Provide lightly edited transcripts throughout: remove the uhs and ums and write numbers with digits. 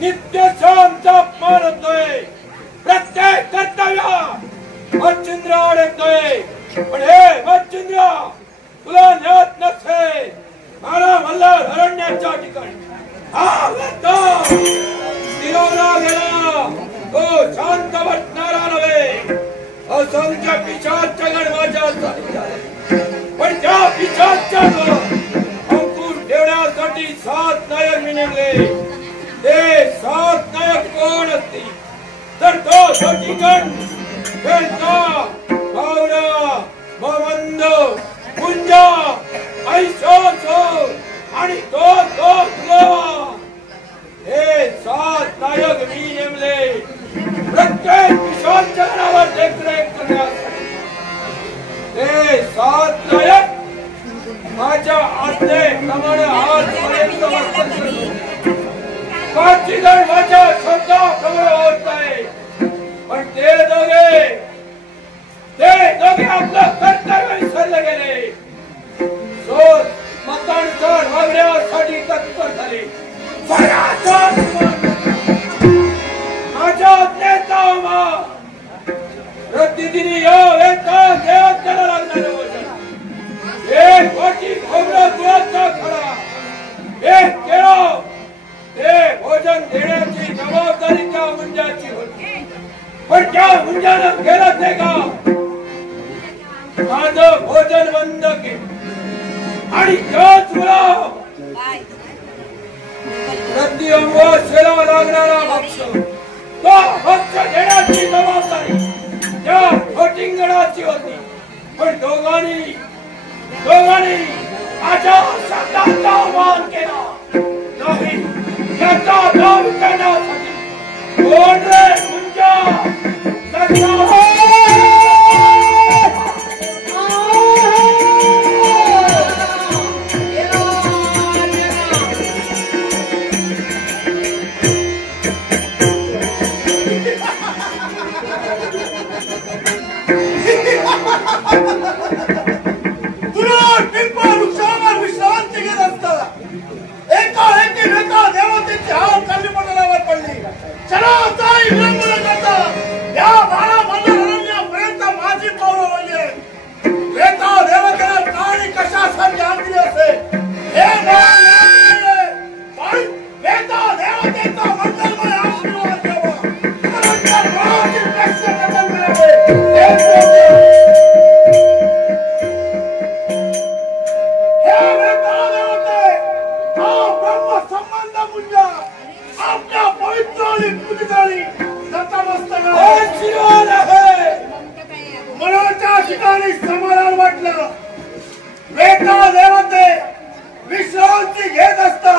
नित्य शांचा अपमान होतोय. प्रत्येक कर्तव्य मच्छिंद्रावर येतोय. पण हे मच्छिंद्र तुला ज्ञात नसे मला मल्हार अरण्याच्या ठिकाणी स्थिरावला गेला तो शांत वाटणारा नव्हे. असंख्य पिशाच गणवाच्या पण त्या पिशाच्या अंकुश ठेवण्यासाठी 7 नायक मी नेमले. ते 7 नायक कोण असतील तर तो ठिकाण खेळता भावना ममंद कुंजा ऐशो आणि तो हे 7 नायक मी नेमले. प्रत्येक पिशाच्या नावावर देखरेख करण्यासाठी हे 7 नायक माझ्या आज्ञेप्रमाणे आजपर्यंत वर्तन करतो. 5 जण माझ्या शब्दाप्रमाणे होत आहे. पण ते दोघे आपलं कर्तव्य विसरले गेले. मतानुसार वागण्यासाठी तत्पर झाले. माझ्या नेता प्रतिदिनी त्याला लागणारे वचन 1 वाटी खोबरं गुळाचा खडा 1 केळं ते भोजन देण्याची जबाबदारी त्या मुंजाची होती. पण त्या मुंजानं केलं ते का माझं भोजन बंद केलं आणि त्याच वेळा प्रति अमावास्येला लागणारा भक्ष देण्याची जबाबदारी त्या छोटिंगणाची होती. पण दोघांनी माझ्या शब्दाचा अवमान केला नाही. त्याचा दाव करण्यासाठी कोण रे मुंजा विश्रांती घेत असता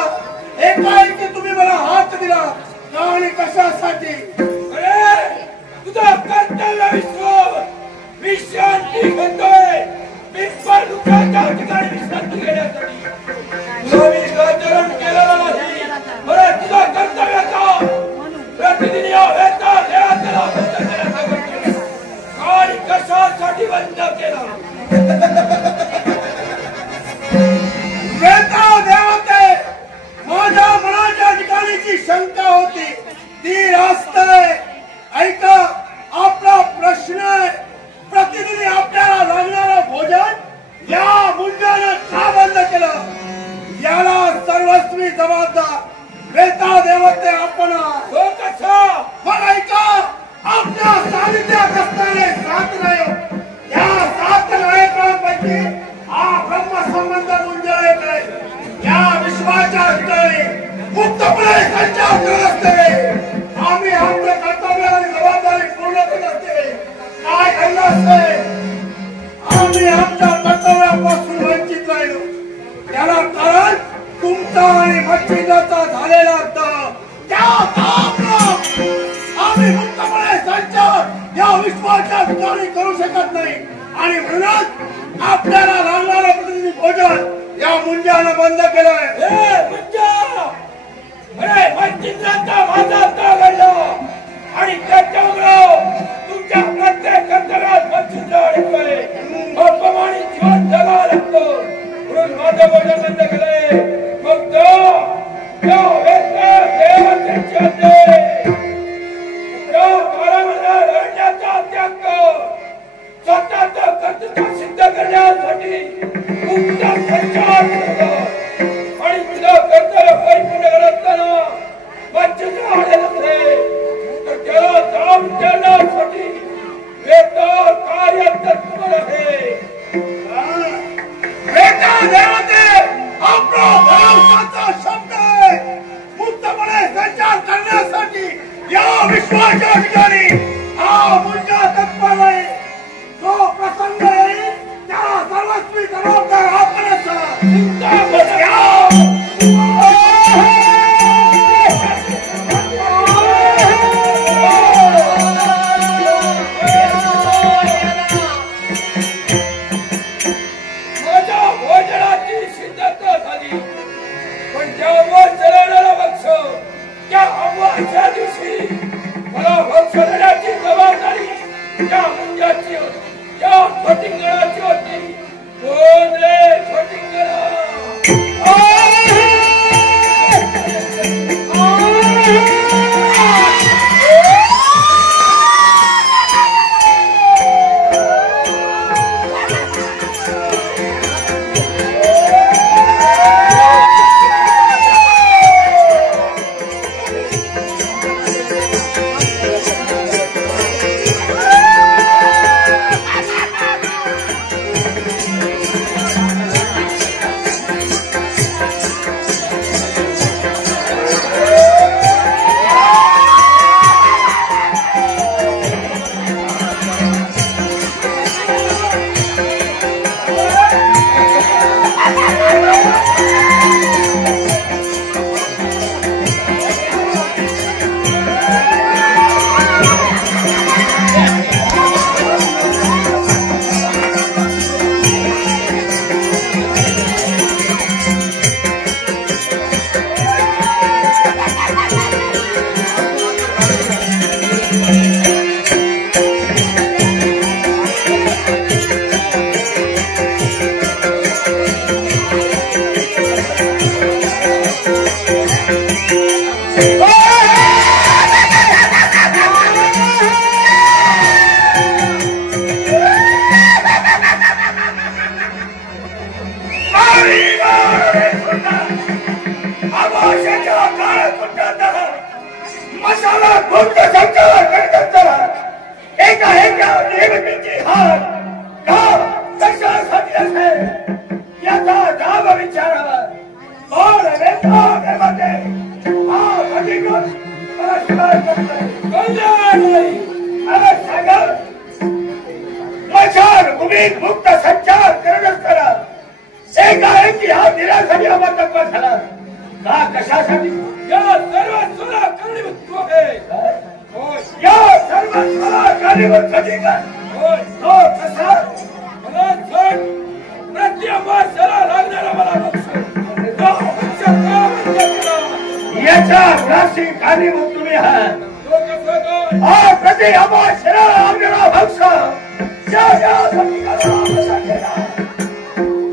एकाएकी तुम्ही मला हात दिला आणि कशासाठी? तुझा कर्तव्य विश्रांती घेतोय. पिंपळ वृक्षाच्या ठिकाणी विश्रांती घेण्यासाठी तुला मी गाजरण केलेलं नाही. बरं तुझा कर्तव्य का प्रतिदिन या देवाला आणि कशासाठी बंद केला? माझ्या मनाच्या ठिकाणी जी शंका होती ती रास्त आहे. ऐका आपला प्रश्न आहे प्रतिदिन आपल्याला लागणारं भोजन या मुंजानं का बंद केलं? याला सर्वस्वी जबाबदार वेता देवते आपण. मग ऐका आपल्या सानिध्यात असणारे 7 नायक या 7 नायकांपैकी हा ब्रह्मसंबंध मुंजा एक आहे. या विश्वाच्या ठिकाणी मुक्तपणे संचार करत असते. आम्ही आपल्या कर्तव्य आणि जबाबदारी पूर्ण करत असते. काय घडलं असते? आम्ही आमच्या कर्तव्यापासून वंचित राहिलो. त्याला कारण तुमचा आणि मच्छिंद्राचा झालेला आम्ही मुक्तपणे संचार या विश्वाच्या ठिकाणी करू शकत नाही. आणि म्हणूनच आपल्याला लागणारं प्रतिनिधी भोजन या मुंजानं बंद केलंय. मच्छिंद्राचा माझा का घडला आणि त्याच्यामुळं तुमच्या प्रत्येक कर्तव्यात मच्छिंद्र अडकले. अपमानित जीवन जगावं लागतं म्हणून माझं भोजन बंद केलंय. मग देवतेची देवते आपला भरवशाचा शब्द आहे मुक्तपणे संचार करण्यासाठी या विश्वाच्या ठिकाणी हा मुलगा तत्पर आहे जो प्रसंग आहे त्याला सर्वस्वी जबाबदार आपण मुक्त संचार करत असताना एक आहे की हा निरासाठी आम्हा तत्व झाला का कशासाठी या सर्व सुरा कारणीभूत आहे या सर्व सुरा कारणीभूत होय तो कसा मला सोड प्रत्येकाला लागणारा मला याच्या राशी कारणीभूत तुम्ही आहात हा प्रति आम्हा शरीराला लागणारा भक्ष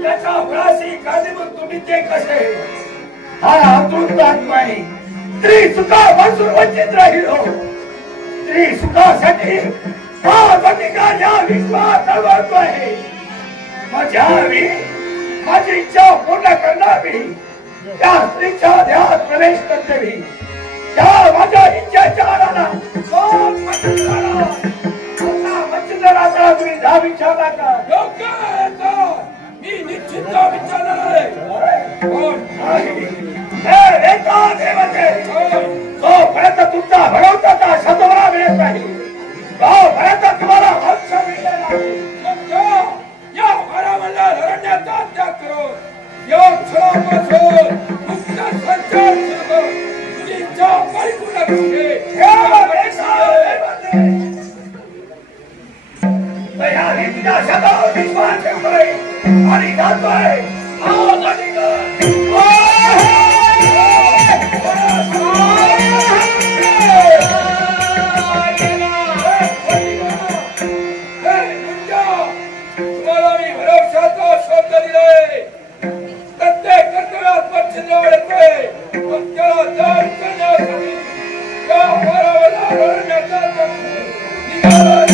याच्या वराशी कारणीभूत तुम्ही ते कसे हा अतृप्त आत्मा आहे स्त्री सुखापासून वंचित राहिलो स्त्री सुखासाठी हा अधिकार या विश्वात तळमळतो आहे माझ्या माझी इच्छा पूर्ण करणारी त्या स्त्रीच्या देहात प्रवेश करते त्या माझ्या इच्छेच्या आराला तुम्ही जा विचारला का मी निश्चित विचारणार पर्यंत तुमचा भगवंताचा शतवरा मिळत नाही पर्यंत तुम्हाला मोक्ष मिळेल या वरावला अरण्याचा त्याग करो या क्षणापासून मुक्त संचार करो तुझी इच्छा परिपूर्ण करू तुझ्या शतावर विश्वास ठेवतोय आणि जातोय तुम्हाला मी भरवशाचा शब्द दिलाय प्रत्येक कर्तव्यात पक्षावर येतोय पण त्याला जाण करण्यासाठी त्या वरावला रडण्याचा निघाला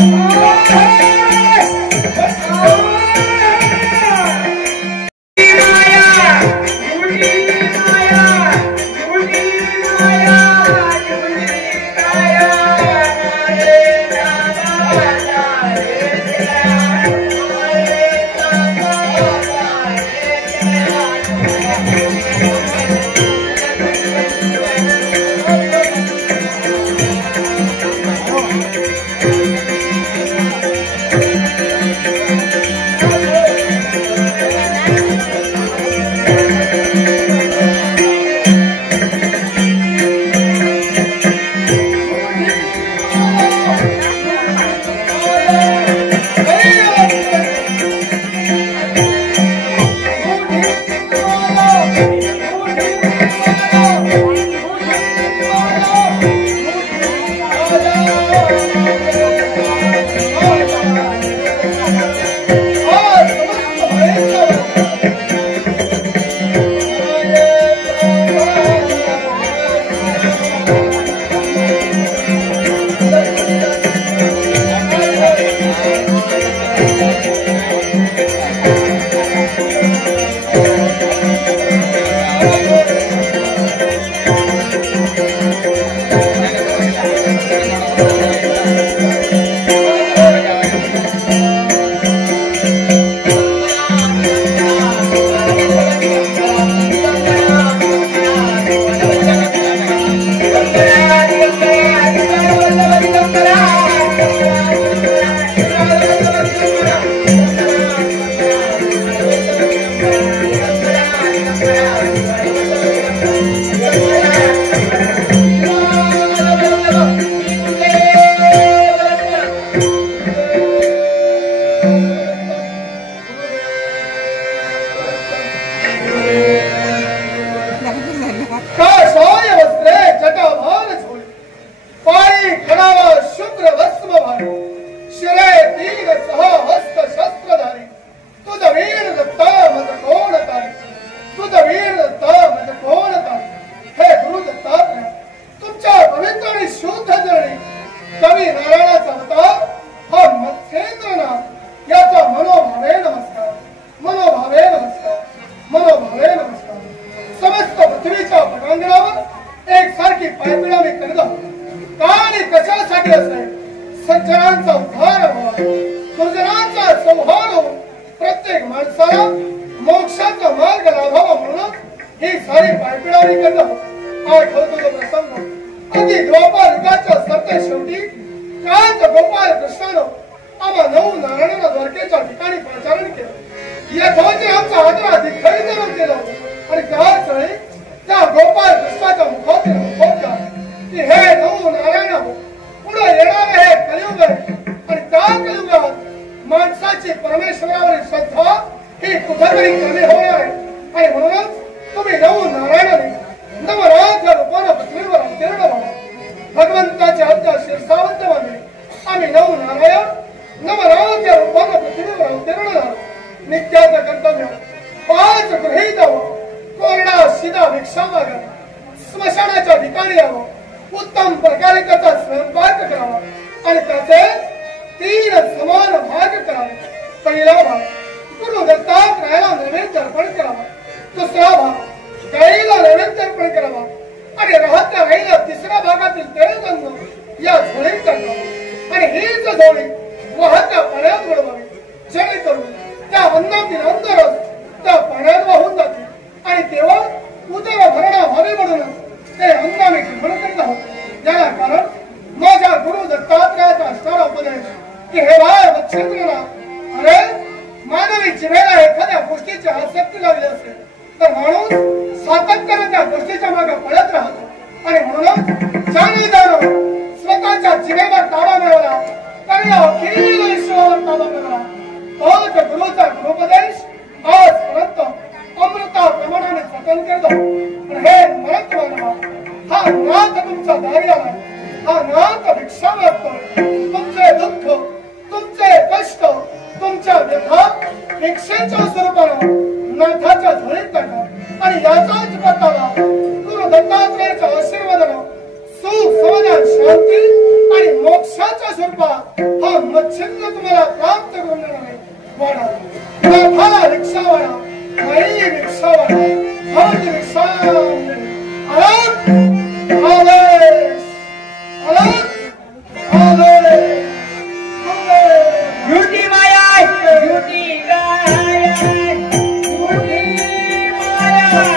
माया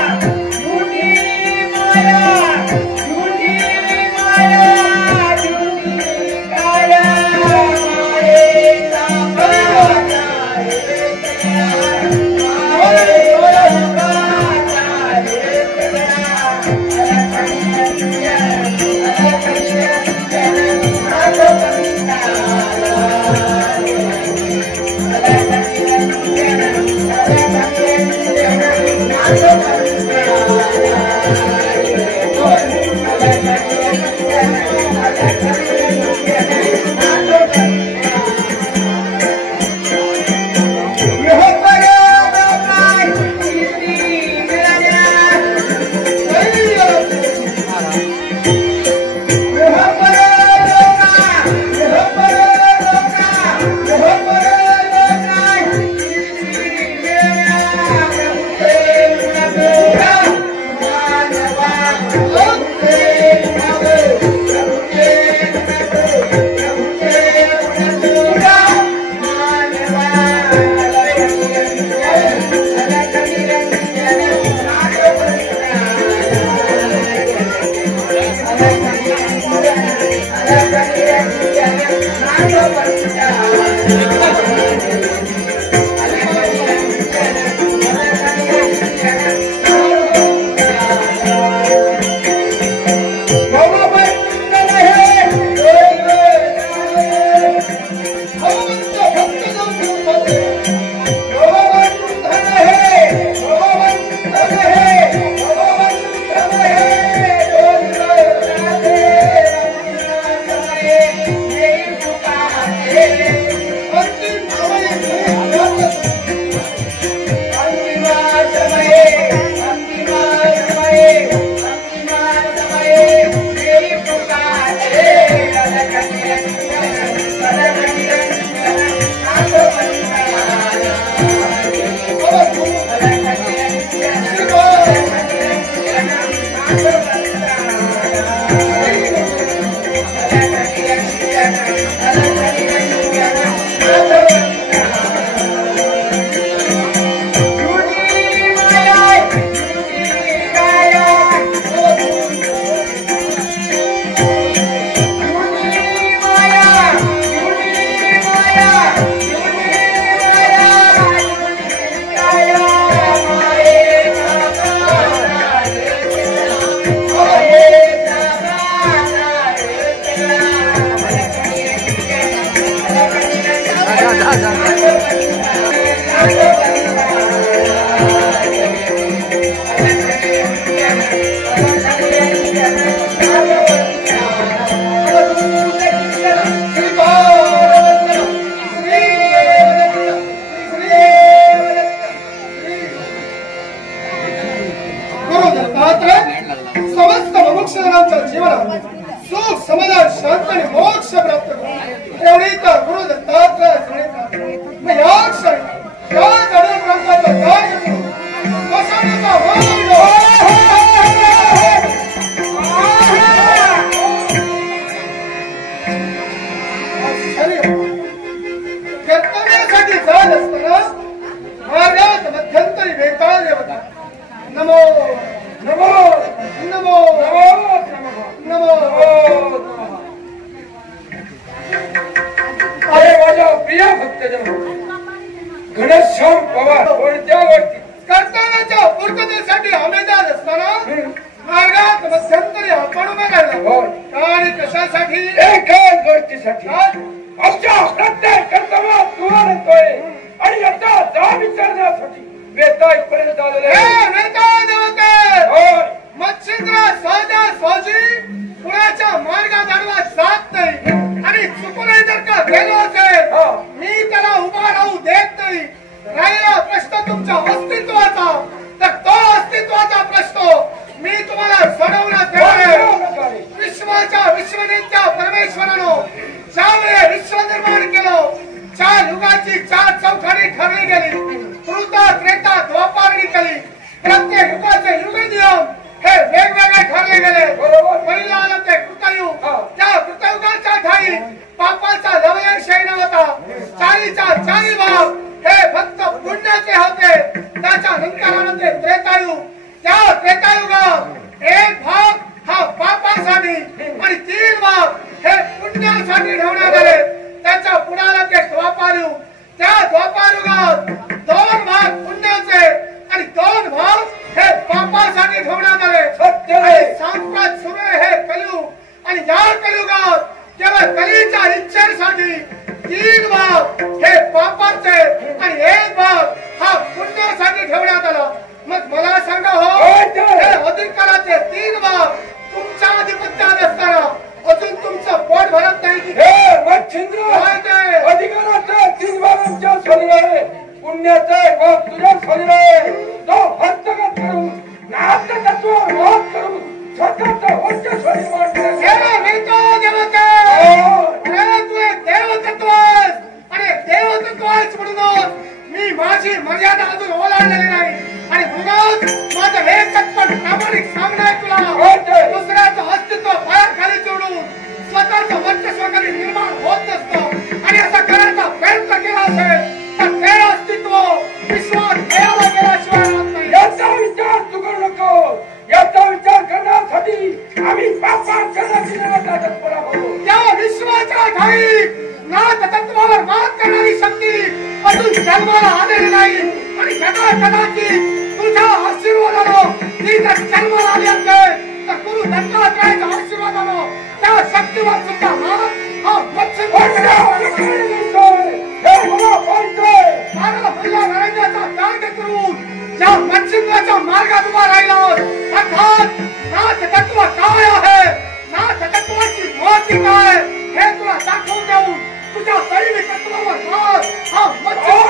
हे पापाचे आणि एक भाग हा पुण्यासाठी ठेवण्यात आला. मग मला पुण्याचे व तुझ्या शरीरे तो हस्तगत करून नाट्य तत्वावर वाद करून स्वतःचा वर्चस्व निर्माण मी माझी मर्यादा अजून ओलांडलेली नाही आणि म्हणूनच माझं हे चटपट प्रामाणिक सांगणं आहे तुला दुसऱ्याचं अस्तित्व पायाखाली जोडून स्वतःचं वर्चस्व कधी निर्माण होत नसतं आणि असं करायचा प्रयत्न केला असेल तर ते अस्तित्व विश्वास देवाला गेल्याशिवाय राहत नाही. याचा विचार तू करू नको. याचा विचार करण्यासाठी आम्ही पापात करण्याची तत्पर आहोत. त्या विश्वाच्या ठाई नाथ तत्वावर मात करणारी शक्ती अजून जन्माला आलेली नाही आणि कदाचित तुझ्या आशीर्वादानं ती जर जन्माला आली असेल तर गुरु दत्तात्रयाच्या आशीर्वादानं त्या शक्तीवर सुद्धा मानत हा मच्छी नरेंद्राचा त्याग करून ज्या मच्छिंद्राच्या मार्गात उभा राहिला अर्थात नाथ तत्व काय आहे, नाथ तत्वाची महत्व काय हे तुला दाखवून देऊन तुझ्या दैवी तत्वावर हा मच्छी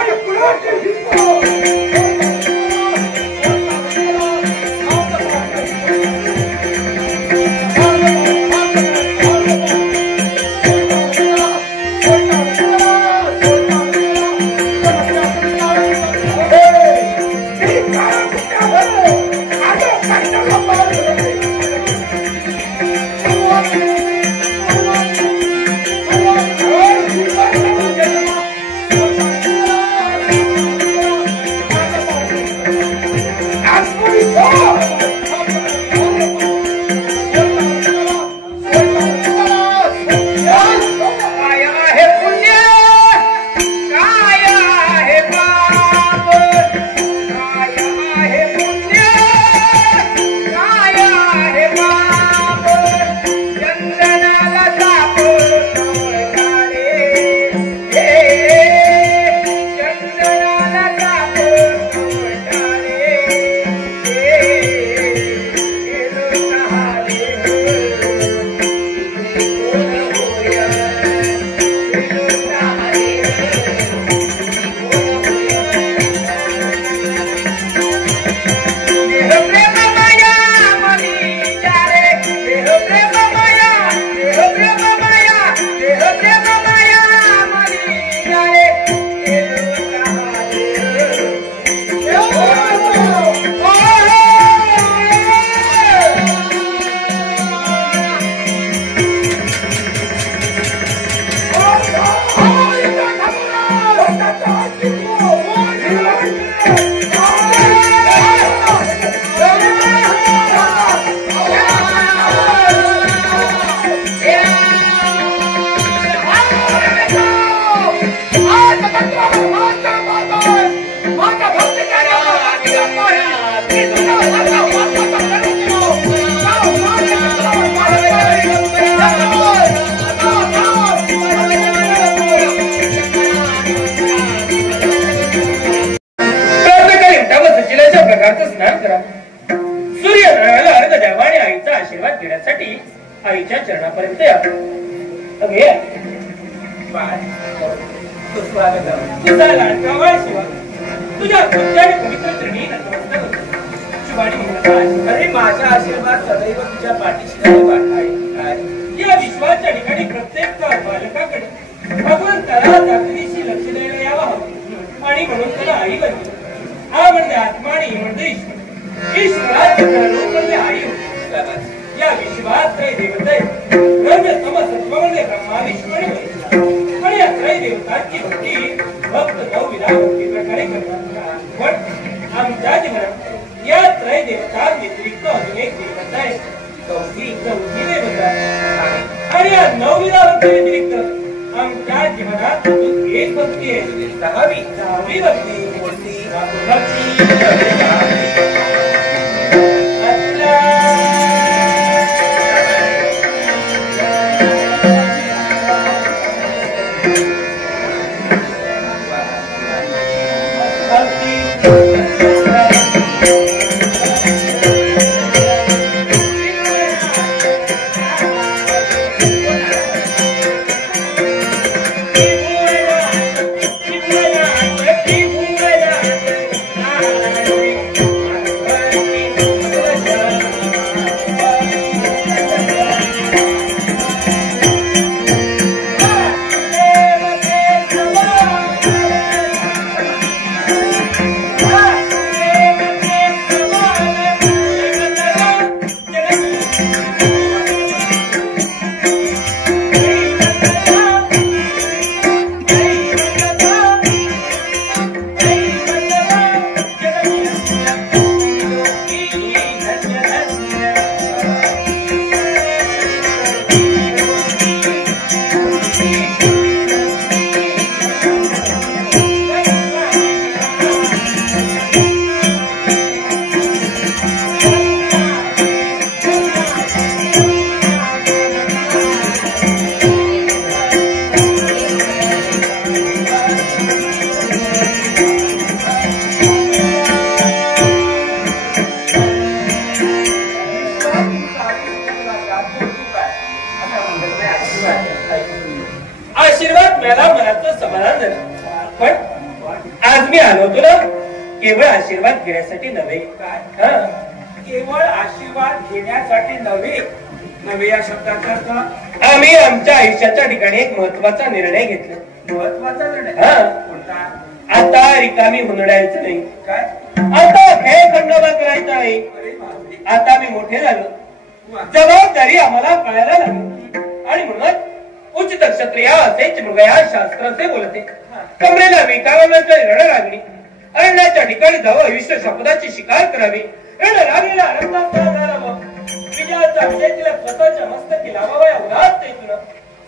आईच्या चरणापर्यंत या. अगे तुझ्या पवित्र चरणी नतमस्तक होतो. शुभानी अरे माझा आशीर्वाद सदैव तुझ्या पाठीशी आहे. या विश्वाच्या ठिकाणी प्रत्येक बालकाकडे भगवंताला जागृतीशी लक्ष द्यायला यावं हवं आणि म्हणून त्याला आई बनली. हा म्हणजे आत्मा आणि म्हणजे ईश्वर. ईश्वराचे रूप म्हणजे आई होती. या विश्वात त्रय देवता रज तम सत्व म्हणजे ब्रह्मा विष्णू आणि या त्रय देवतांची भक्ती भक्त गौविदा भक्ती प्रकारे करतात. पण आमच्या जीवनात या त्रय देवता व्यतिरिक्त अजून एक देवता आहे. चौथी देवता आणि या नवविदा भक्ती व्यतिरिक्त आमच्या जीवनात अजून एक भक्ती आहे. दहावी भक्ती केवळ आशीर्वाद घेण्यासाठी नव्हे. काय केवळ आशीर्वाद घेण्यासाठी नव्हे नव्हे या शब्दाचा अर्थ आम्ही आमच्या आयुष्याच्या ठिकाणी एक महत्वाचा निर्णय घेतला. महत्वाचा निर्णय कोणता? आता रिकामी हुंदडायचं नाही. काय? आता खेळ खंडोबा करायचा नाही. अरे बापरे. आता मी मोठे झालो, जबाबदारी आम्हाला कळायला लागली आणि म्हणून उच्च क्षत्रिय असेच मृगया शास्त्र असे बोलते. कमरेला विकावण्याची रण लागली, अरण्याच्या ठिकाणी जावं, अविष्ट शब्दाची शिकार करावी, रण लागलेला आनंदात घालावं, विजयाचा विजय तिला स्वतःच्या मस्तकी लावावा या उन्हात तेथून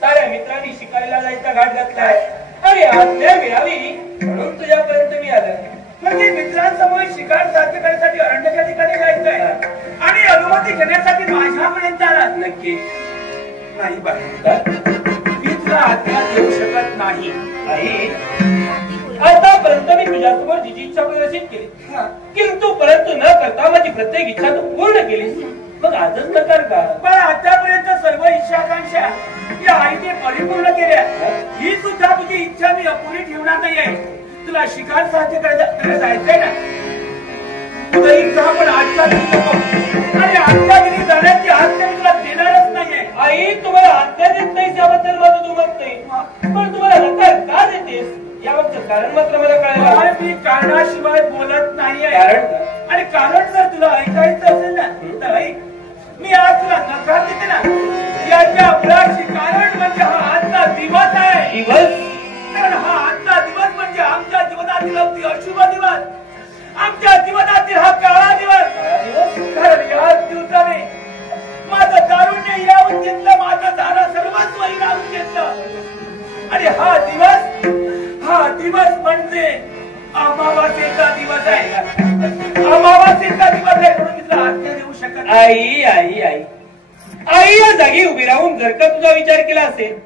साऱ्या मित्रांनी शिकारीला जायचा घाट घातलाय आणि आज्ञा मिळावी म्हणून तुझ्यापर्यंत मी आलो. म्हणजे मित्रांसमोर शिकार साध्य करण्यासाठी अरण्याच्या ठिकाणी जायचंय आणि अनुमती घेण्यासाठी माझ्यापर्यंत आला. नक्की नाही बाई, मी तुला आज्ञा देऊ शकत नाही. आतापर्यंत मी तुझ्यासमोर जिची इच्छा प्रदर्शित केली, किंतु परंतु न करता माझी प्रत्येक इच्छा तू पूर्ण केलीस. मग आजच नकार का? पण आतापर्यंत सर्व इच्छाकांक्षा या आईने परिपूर्ण केल्या. ही सुद्धा तुझी इच्छा मी अपुरी ठेवणार नाहीये. तुला शिकार साध्य करायला जायचंय ना, तुझा इच्छा पण आजच्या दिवशी नको आणि आजच्या दिवशी जाण्याची आज्ञा मी तुला देणारच नाहीये. आई तुम्हाला आज्ञा देत नाही त्याबद्दल माझं दुमत नाही, पण तुम्हाला नकार का देतेस यावरचं कारण मात्र मला कळायला. मी कारणाशिवाय बोलत नाहीये. कारण? आणि कारण जर तुला ऐकायचं असेल ना तर ऐक. मी आज तुला नकार देते ना, याच्या मुळाशी कारण म्हणजे हा आजचा दिवस आहे. दिवस? कारण हा आजचा दिवस म्हणजे आमच्या जीवनातील अगदी अशुभ दिवस, आमच्या जीवनातील हा काळा दिवस. कारण याच दिवसाने माझं तारुण्य हिरावून घेतलं, माझं झालं सर्वस्व हिरावून घेतलं. आणि हा दिवस म्हणजे अमावास्येचा दिवस आहे. अमावास्येचा दिवस आहे म्हणून मी तुला आज्ञा देऊ शकत नाही. आई या जागी उभी राहून जर का तुझा विचार केला असेल,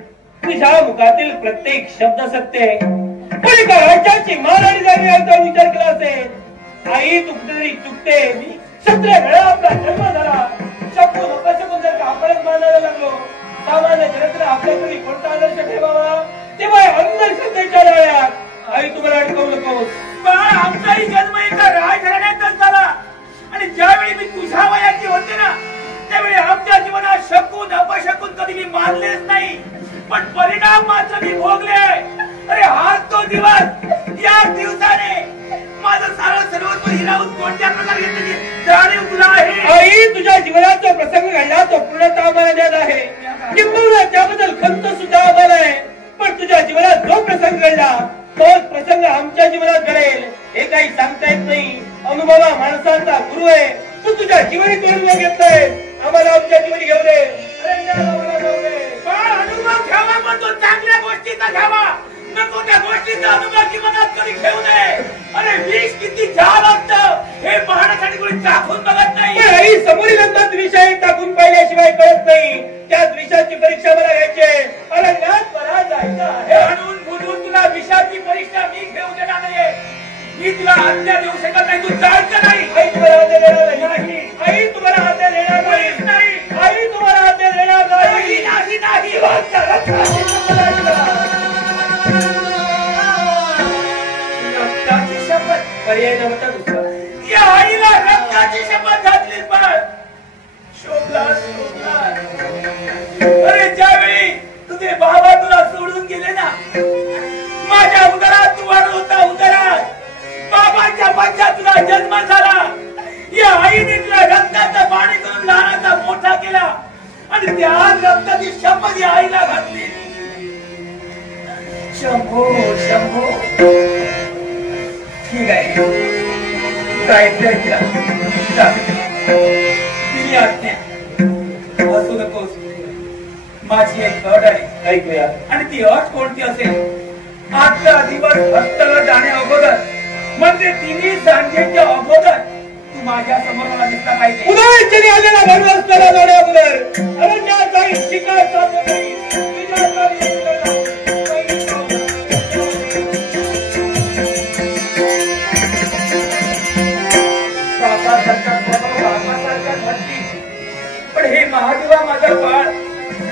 तुझ्या मुखातील प्रत्येक शब्द सत्य आहे, पण एका राज्याची मान आणि जागी विचार केला असेल, आई तू कुठेतरी चुकते. क्षत्रिय वेळा आपला जन्म झाला, शकून अपशकून जर का आपणच मानायला लागलो, सामान्य जनतेला आपल्याकडे कोणता आदर्श ठेवावा तेव्हा अंधश्रद्धेच्या जाळ्यात आई तुम्हाला अडकवू नकोस. पण आमचाही जन्म एका राजघराण्यातच झाला आणि ज्यावेळी मी तुझ्या वयाची होते ना त्यावेळी आमच्या जीवनात शकून अपशकून कधी मी मानलेच नाही, पण परिणाम मात्र मी भोगले. अरे हाच तो दिवस, या दिवसाने माझं सारं सर्वस्व हिरावून कोणत्या प्रकारे घेतली जाणीव तुला आहे. आई तुझ्या जीवनात जो प्रसंग घडला तो पूर्णतः आम्हाला ज्ञात आहे, किंबहुना त्याबद्दल खंत सुद्धा आम्हाला आहे. पण तुझ्या जीवनात जो प्रसंग घडला तोच प्रसंग आमच्या जीवनात घडेल हे काही सांगता येत नाही. अनुभवा माणसांचा गुरु आहे. तू तुझ्या जीवनी तोडून घेतलंय, आम्हाला आमच्या जीवनी घेऊ दे. पण अनुभव घ्यावा, पण तो चांगल्या गोष्टीचा घ्यावा, नको त्या गोष्टीचा अनुभव जीवनात कधी घेऊ नये. अरे विष किती झाल असतं हे पाहण्यासाठी कोणी चाखून बघत नाही. आई समोरील अंगात विषय टाकून पाहिल्याशिवाय कळत नाही. त्याच विषयाची परीक्षा मला घ्यायची आहे. अरण्यात मला जायचं आहे. आणून बुजून तुला विषयाची परीक्षा मी घेऊ देणार नाहीये. मी तुला आज्ञा देऊ शकत नाही, तू जायचं नाही. आई तुम्हाला आज्ञा देणार नाही. आई तुम्हाला आज्ञा देणार नाही. आई तुम्हाला आज्ञा देणार नाही. नाही नाही रक्ताची शपथ. पर्याय नव्हता दुसरा. या आईला रक्ताची शपथ घातलीच पण शोभला शोभला. अरे ज्यावेळी तुझे बाबा तुला सोडून गेले ना, माझ्या उदरात तू वाढ होता. उदरात बाबाच्या पश्चात तुला जन्म झाला. या आईने तुला रक्ताचं पाणी करून लहानाचा मोठा केला आणि त्या रक्ताची शपथ या आईला घातली. शंभो शंभो. ठीक आहे, जायचंय तिला. तिने आज्ञा. हसू नकोस, माझी एक अट आहे. ऐकूया. आणि ती अट कोणती असेल? आजचा दिवस हस्तला जाण्या अगोदर म्हणजे तिन्ही सांजेच्या अगोदर तू माझ्या समोर मला दिसला पाहिजे. उदयाच्याने आलेला भरला असलेला जाण्या अगोदर अरण्यात जाईल, शिकार साध्य करील, विजयाचा विजय करेल. बापासारखा स्वभाव, बापासारखा भक्ती. पण हे महादेवा माझा बाळ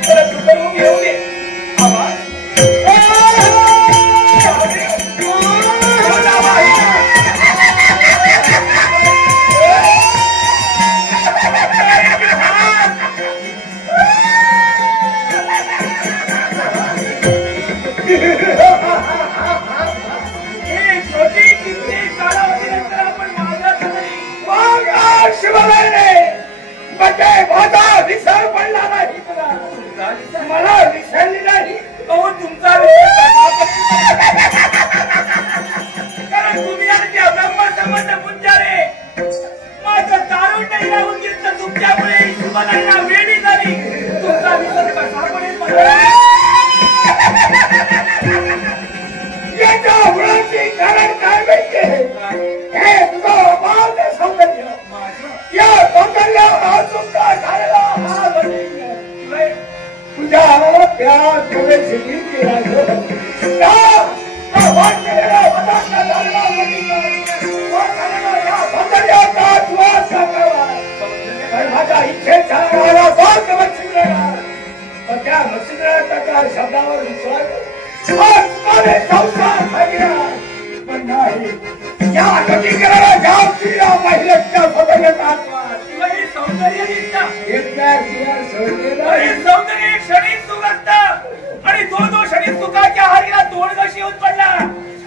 मला तू करून घेऊ दे. आवाज श्रीमंत मुंजारे माझं तारुण्य हिरावून घेतलं तुमच्यामुळे हिशोबाला वेळी झाली तुमचा विसर कसा पडेल याच्या मुळाची कारण काय माहितीये हे तुझं माझं सौंदर्य या सौंदर्यावर अचूकता झालेला हा बदल तुझ्या त्या थोडेशी केला माझ्या इच्छेचा मला बहुत मच्छिंद्र त्या मच्छिंद्राच्या शब्दावर विश्वास संसार पण नाही या कटिकेला जाऊ तिला महिलेच्या सौंदर्याचा सौंदर्य सौंदर्य क्षणिक सुख असतं आणि तो क्षणिक सुखाच्या हारीला तोड कशी होत पडला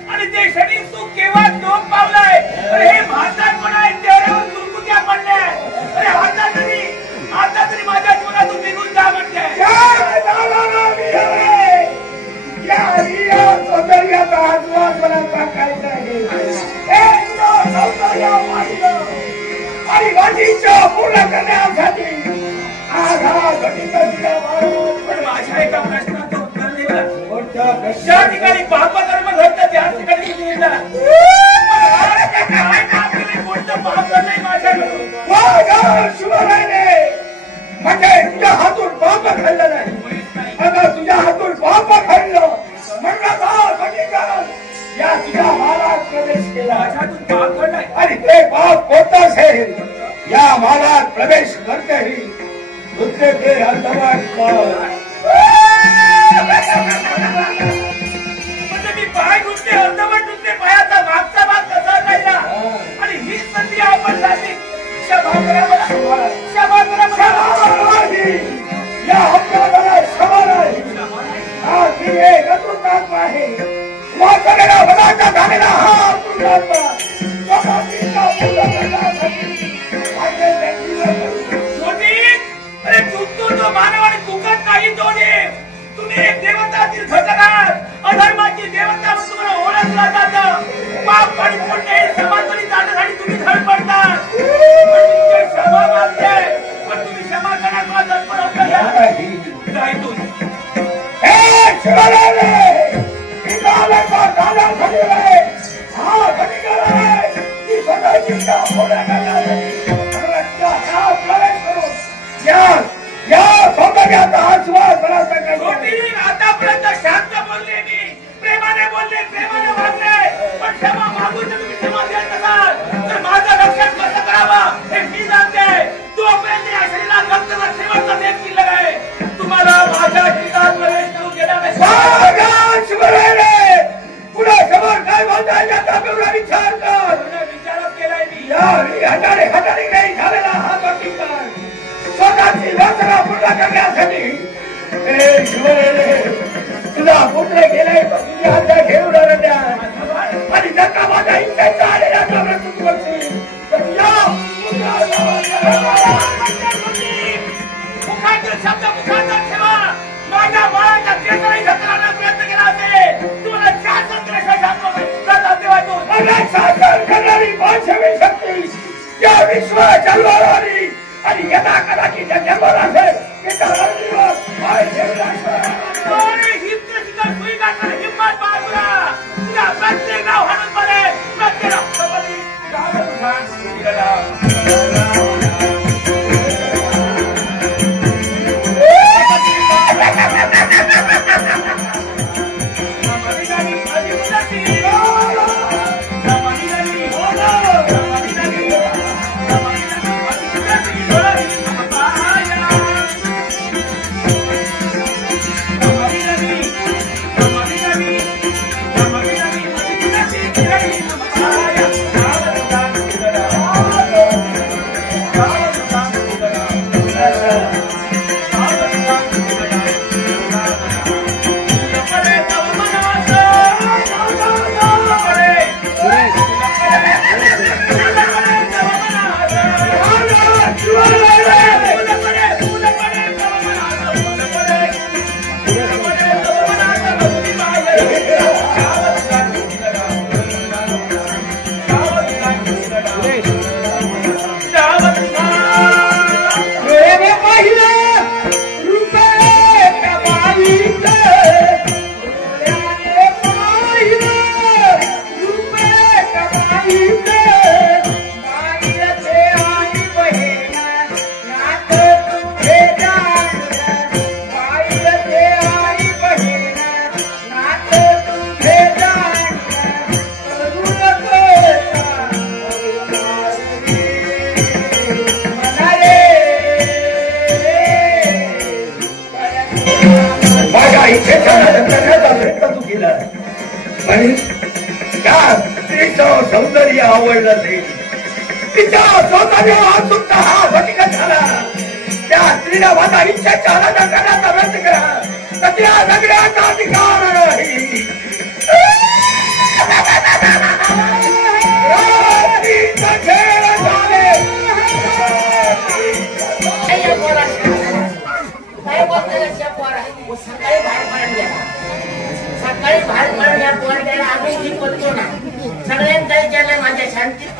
आणि ते क्षणिक सुख केव्हा लोक पावलाय अरे हे म्हातारपण आहे चेहऱ्यावर दुर्गुत्या पडल्या अरे आता तरी माझ्या जीवनातून निघून जा म्हणते या सौंदर्याचा आस्वाद मला सांगायचा आणि माझी इच्छा पूर्ण करण्यासाठी पण माझ्या एका प्रश्नाचं उत्तर दिलं ज्या ठिकाणी पाप कर्म घडतं त्या ठिकाणी तुम्ही येणार काय पाप केले कोणतं पाप नाही माझ्याकडून म्हणजे तुझ्या हातून पाप खाल्लं नाही अगं तुझ्या हातून पाप खाल्लं म्हणलं या तुझ्या मालात प्रवेश केला माझ्यातून पाप घडलाय आणि ते पाप कोणतं असेल या मालात प्रवेश करतेही दुसरे ते अर्धवट म्हणजे मी पाय घुसते अर्धवट घुसते पायाचा मागचा भाग कसा राहिला आणि ही संधी आपण झाली क्षमा करा मला क्षमा करा या अपराधाला क्षमा नाही हा मी एक अतृतात्मा आहे वाचलेला वदाचा झालेला हा अतृतात्मा अरे चुकतो तो मानव आणि चुकत नाही तो देव तुम्ही एक देवतातील घटक आहात अधर्माची देवता म्हणून तुम्हाला ओळखला जातं पाप आणि पुण्य समांतरी जाण्यासाठी तुम्ही धडपडतात तुमची क्षमा मागते पण तुम्ही क्षमा करण्यात मला धडपड आतापर्यंत शांत बोलले मी प्रेमाने वागले पण क्षमा मागून तुम्ही क्षमा देत नसाल तर माझं रक्षण कसं करावं हे मी जाणते तोपर्यंत या शरीरात रक्ताचा शेवटचा देश शिल्लक आहे तुम्हाला माझ्या शरीरात प्रवेश करून देणार पुढे समोर काय म्हणताय त्याचा विचार कर विचारच केलाय मी हटारी नाही झालेला हा बघितला स्वतःची वासना पूर्ण करण्यासाठी तुझा पुत्र गेलाय तुझ्या हातात घेऊन आणि जगा माझ्या इच्छेचा आलेला मुखातील शब्द मुखाचा ठेवा माझ्या बाळाच्या केसरी घटनाला प्रयत्न केला असेल तुम्हाला शासन शासन करणारी भाषवी शक्ती या विश्व जन्मवाली आणि यदा कदाचित जन्मला असेल हिम्मत बाजूला तुझ्या प्रत्येक नाव हाणून पडे प्रत्येक आयुष्याच्या करण्याचा प्रयत्न तू केला आणि त्या स्त्रीचं सौंदर्य आवडलं नाही. तिच्या सौंदर्य सुद्धा हा भटिका झाला. त्या स्त्रीला माझा आयुष्याच्या आनंद करण्याचा प्रयत्न करा तर त्या सगळ्याचा अधिकार नाही. सकाळी बाहेर पडल्या पोरट्याला आम्ही जी करतो ना सगळ्यांना विचारलं माझ्या शांतीत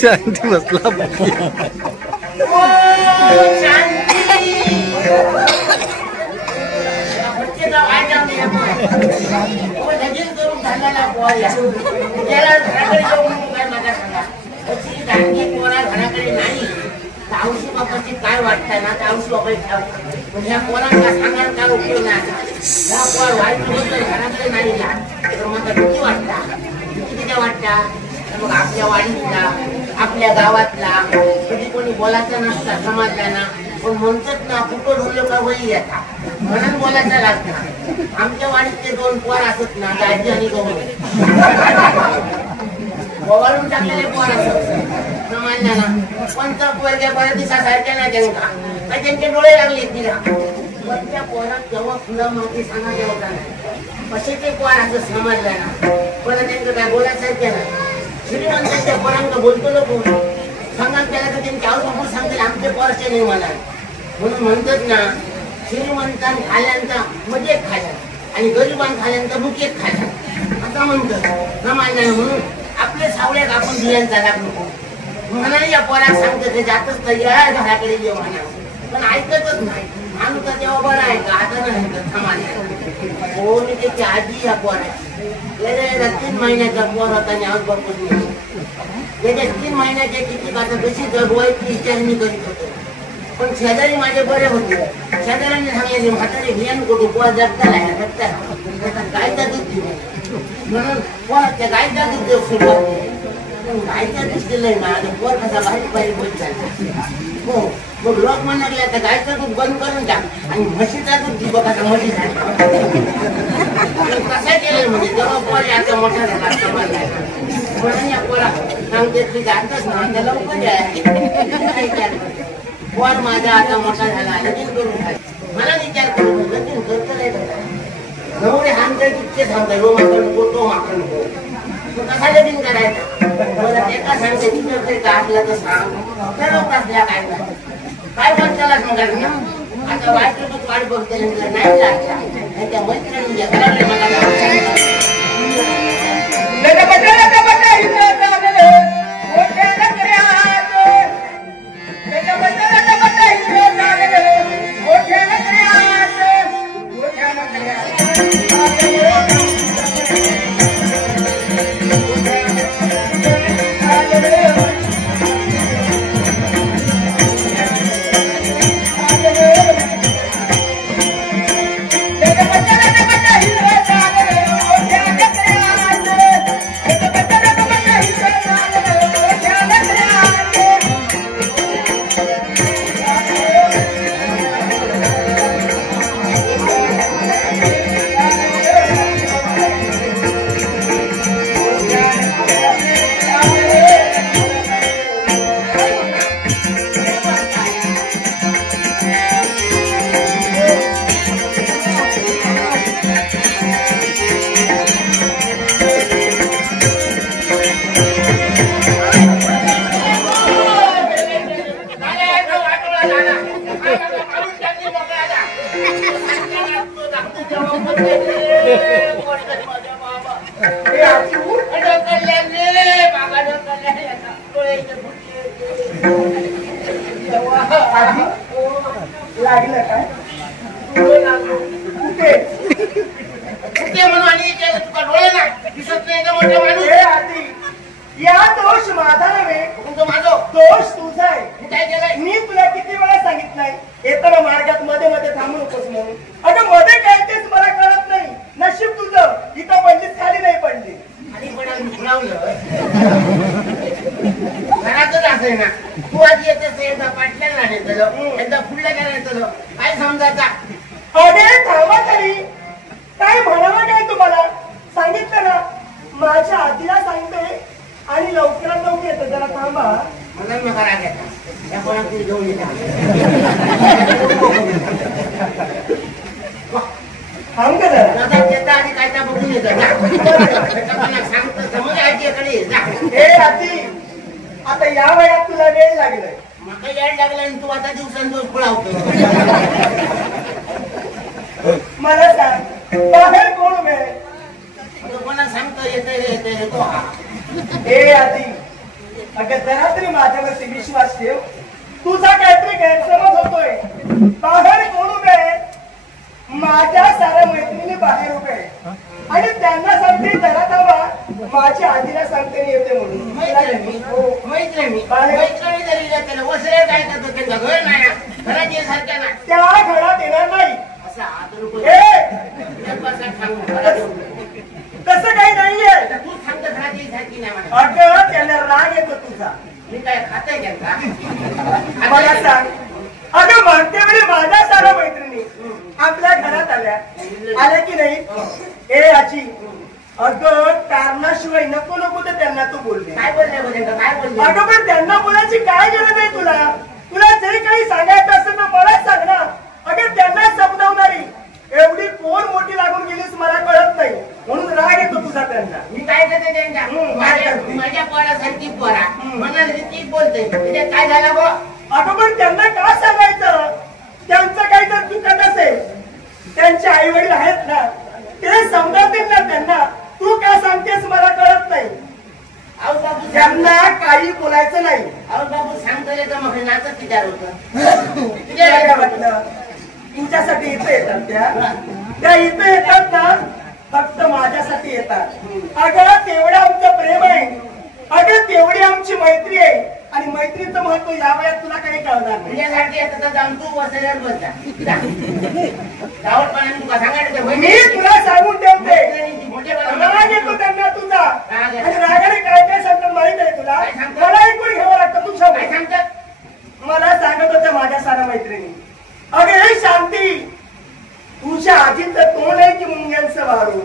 शांती बसला लगीन करून झालेला पोरला त्याला घराकडे जाऊन काय माझा सांगा त्याची दांडी पोरा घराकडे नाही. तावशी बापाची काय वाटतंय ना तावशी बाबा म्हणजे या पोरांना सांगायला काय उपयोग नाही. या पोर वाईट घराकडे नाही तर मला किती वाटता किती वाटता. मग आपल्या वाडीतला आपल्या गावातला कधी कोणी बोलायचं नसता समाजला ना पण म्हणतात ना कुठं ढोलो का वही येतात म्हणून बोलायचं लागतं. आमच्या वाडीत ते दोन पोर असत ना दाजी आणि गवळी गोवाळून टाकलेले पोर असत समाजला ना कोणता पोरग्या बऱ्या दिवसासारख्या ना त्यांना काय त्यांचे डोळे लागले तिला पण त्या पोरात जेव्हा फुलं माती सांगायला होता नाही असे ते पोर असं समजलं ना पण त्यांचं काय बोलायसारख्या नाही. श्रीमंतांच्या पोरांना बोलतो लोक सांगा त्याला तर त्यांच्या आऊसमोर सांगतील आमचे पोरचे नाही मला म्हणून म्हणतात ना श्रीमंतां खाल्यांचा मजेत खाल्या आणि गरिबां खाल्यांचा मुकेत खाल्या असं म्हणतात समाजाने. म्हणून आपले सावळ्यात आपण बियांचा लाभ नको म्हणा या पोरात सांगतो ते जातच नाही या घराकडे जेव्हा म्हणा पण ऐकतच नाही. माणूस तेव्हा बरं आहे का आता नाही ऐकत समाजाने. हो मी त्याची आजी ह्या पोरा 3 महिन्याचा पोर होता आणि आज बघून त्याच्या 3 महिन्याच्या किती कशी जगवायची विचार मी करीत होतो. पण शेजारी माझे बरे होते. शेजाऱ्यांनी सांगितले म्हातारे भियान कुठे पोहा जगताला जगता गायचा दूध दिले म्हणून पोहाच्या गायचा दूध देऊ सुरुवात केली. गायचा दूध दिलंय ना आणि पोर कसा बारीक बारीक होत चालला. हो मग लोक म्हणू लागले आता गायचं दूध बंद करून टाक आणि म्हशीचा दूध दी बघा म्हशी झाला कसा केलं म्हणजे जेव्हा पोर आता मोठा झाला म्हणून या पोरा सांगते तू जातच ना आता लवकर पोर माझा आता मोठा झाला लगीन करून मला विचार करू लगीन करत नाही नवरे हानते तितके सांगताय रो माकड तो माकड नको कसा लगीन करायचा मला एका सांगते तिथे काढला तर सांग ठरवतात त्या काय म्हणताला सांगा ना आता वाईट लोक वाट बघते नाही लागला त्या मैत्रिणीच्या घराकडे मला लागलं काय कुठे म्हणून आणि तुका डोळे ना दिसत नाही मोठा माणूस या दोष माझा नव्हे माझा दोष तुझा आहे. काय केलंय मी तुला किती वेळा सांगितलंय येताना मार्गात मध्ये मध्ये थांबू नकोस म्हणून. अगं मध्ये काय तेच मला कळलं पाटल्याला नेतलो एकदा पुढल्या गेला नेतलो काय समजायचा अरे थांबा तरी काय म्हणावं काय तुम्हाला सांगितलं ना माझ्या आजीला सांगते आणि लवकरात लवकर येतं जरा थांबा म्हणून मी करा घेता त्या कोणाला तरी घेऊन येता थांब का जरा दादा देता आणि काय त्या बघून येतं सांगतो समज आजीकडे जा ए आजी आता या वयात तुला वेळ लागलाय मका याड लागला आणि तू आता दिवसांदिवस पळावतो मला सांग बाहेर कोण उभे कोणा सांगतो येते तो हा ए आजी अगं जरा तरी माझ्यावरती विश्वास ठेव तुझा काहीतरी गैरसमज होतोय बाहेर कोण उभे माझ्या साऱ्या मैत्रिणी बाहेर उभे आणि त्यांना सांगते जरा थांबा माझ्या आजीला सांगते येते म्हणून मैत्रिणी जरी त्याला वसरे काय करतो त्यांचा घर नाही घरात ये सारख्या ना त्या घरात येणार नाही असं हात ए! रुपये तसं काही नाहीये तू सांगतो घरात ये सारखी नाही म्हणा अगं त्यांना राग येतो तुझा मी काय खाताय त्यांचा मला सांग अगं मागच्या वेळी माझ्या साऱ्या मैत्रिणी आपल्या घरात आल्या की नाही ए आजी अगं कारणाशिवाय नको नको तर त्यांना तू बोलले काय बोलले काय बोलले अगं पण त्यांना बोलायची काय गरज आहे तुला तुला जे काही सांगायचं असेल तर मलाच सांग ना अगं त्यांना समजावणारी एवढी कोण मोठी लागून गेलीस मला कळत नाही म्हणून राग येतो तुझा त्यांना मी काय करते त्यांच्या माझ्या पोरासारखी पोरा म्हणाल ती बोलते म्हणजे काय झालं गो अगं पण त्यांना का सांगायचं त्यांचं काही जर चुकत असेल त्यांचे आई वडील आहेत ना ते समजावतील ना त्यांना तू काय सांगतेस मला कळत नाही अहो बाबू त्यांना काही बोलायचं नाही अहो बाबू सांगतो तर मग नाचत विचार होत तुला काय वाटलं तुमच्यासाठी इथे येतात त्या इथे येतात ना फक्त माझ्यासाठी येतात अगं तेवढं आमचं प्रेम आहे अगं तेवढी आमची मैत्री आहे आणि मैत्रीचं महत्व या वयात तुला काही कळणार नाही तुझ्यासाठी येतं तर जाऊन तू वसऱ्यावर बसता गावठपणाने तुला सांगायचं मी तुला सांगून ठेवते मोठेपणा राग येतो त्यांना तुझा राग येतो. आणि रागाने काय काय सांगतात माहित आहे तुला काय सांगतात? मला ऐकून घ्यावं लागतं तू काय शब्द सांगतात मला सांगत होत्या माझ्या साऱ्या मैत्रिणी अगं हे शांती तुझ्या आजीचं तोंड आहे की मुंग्यांचं वारू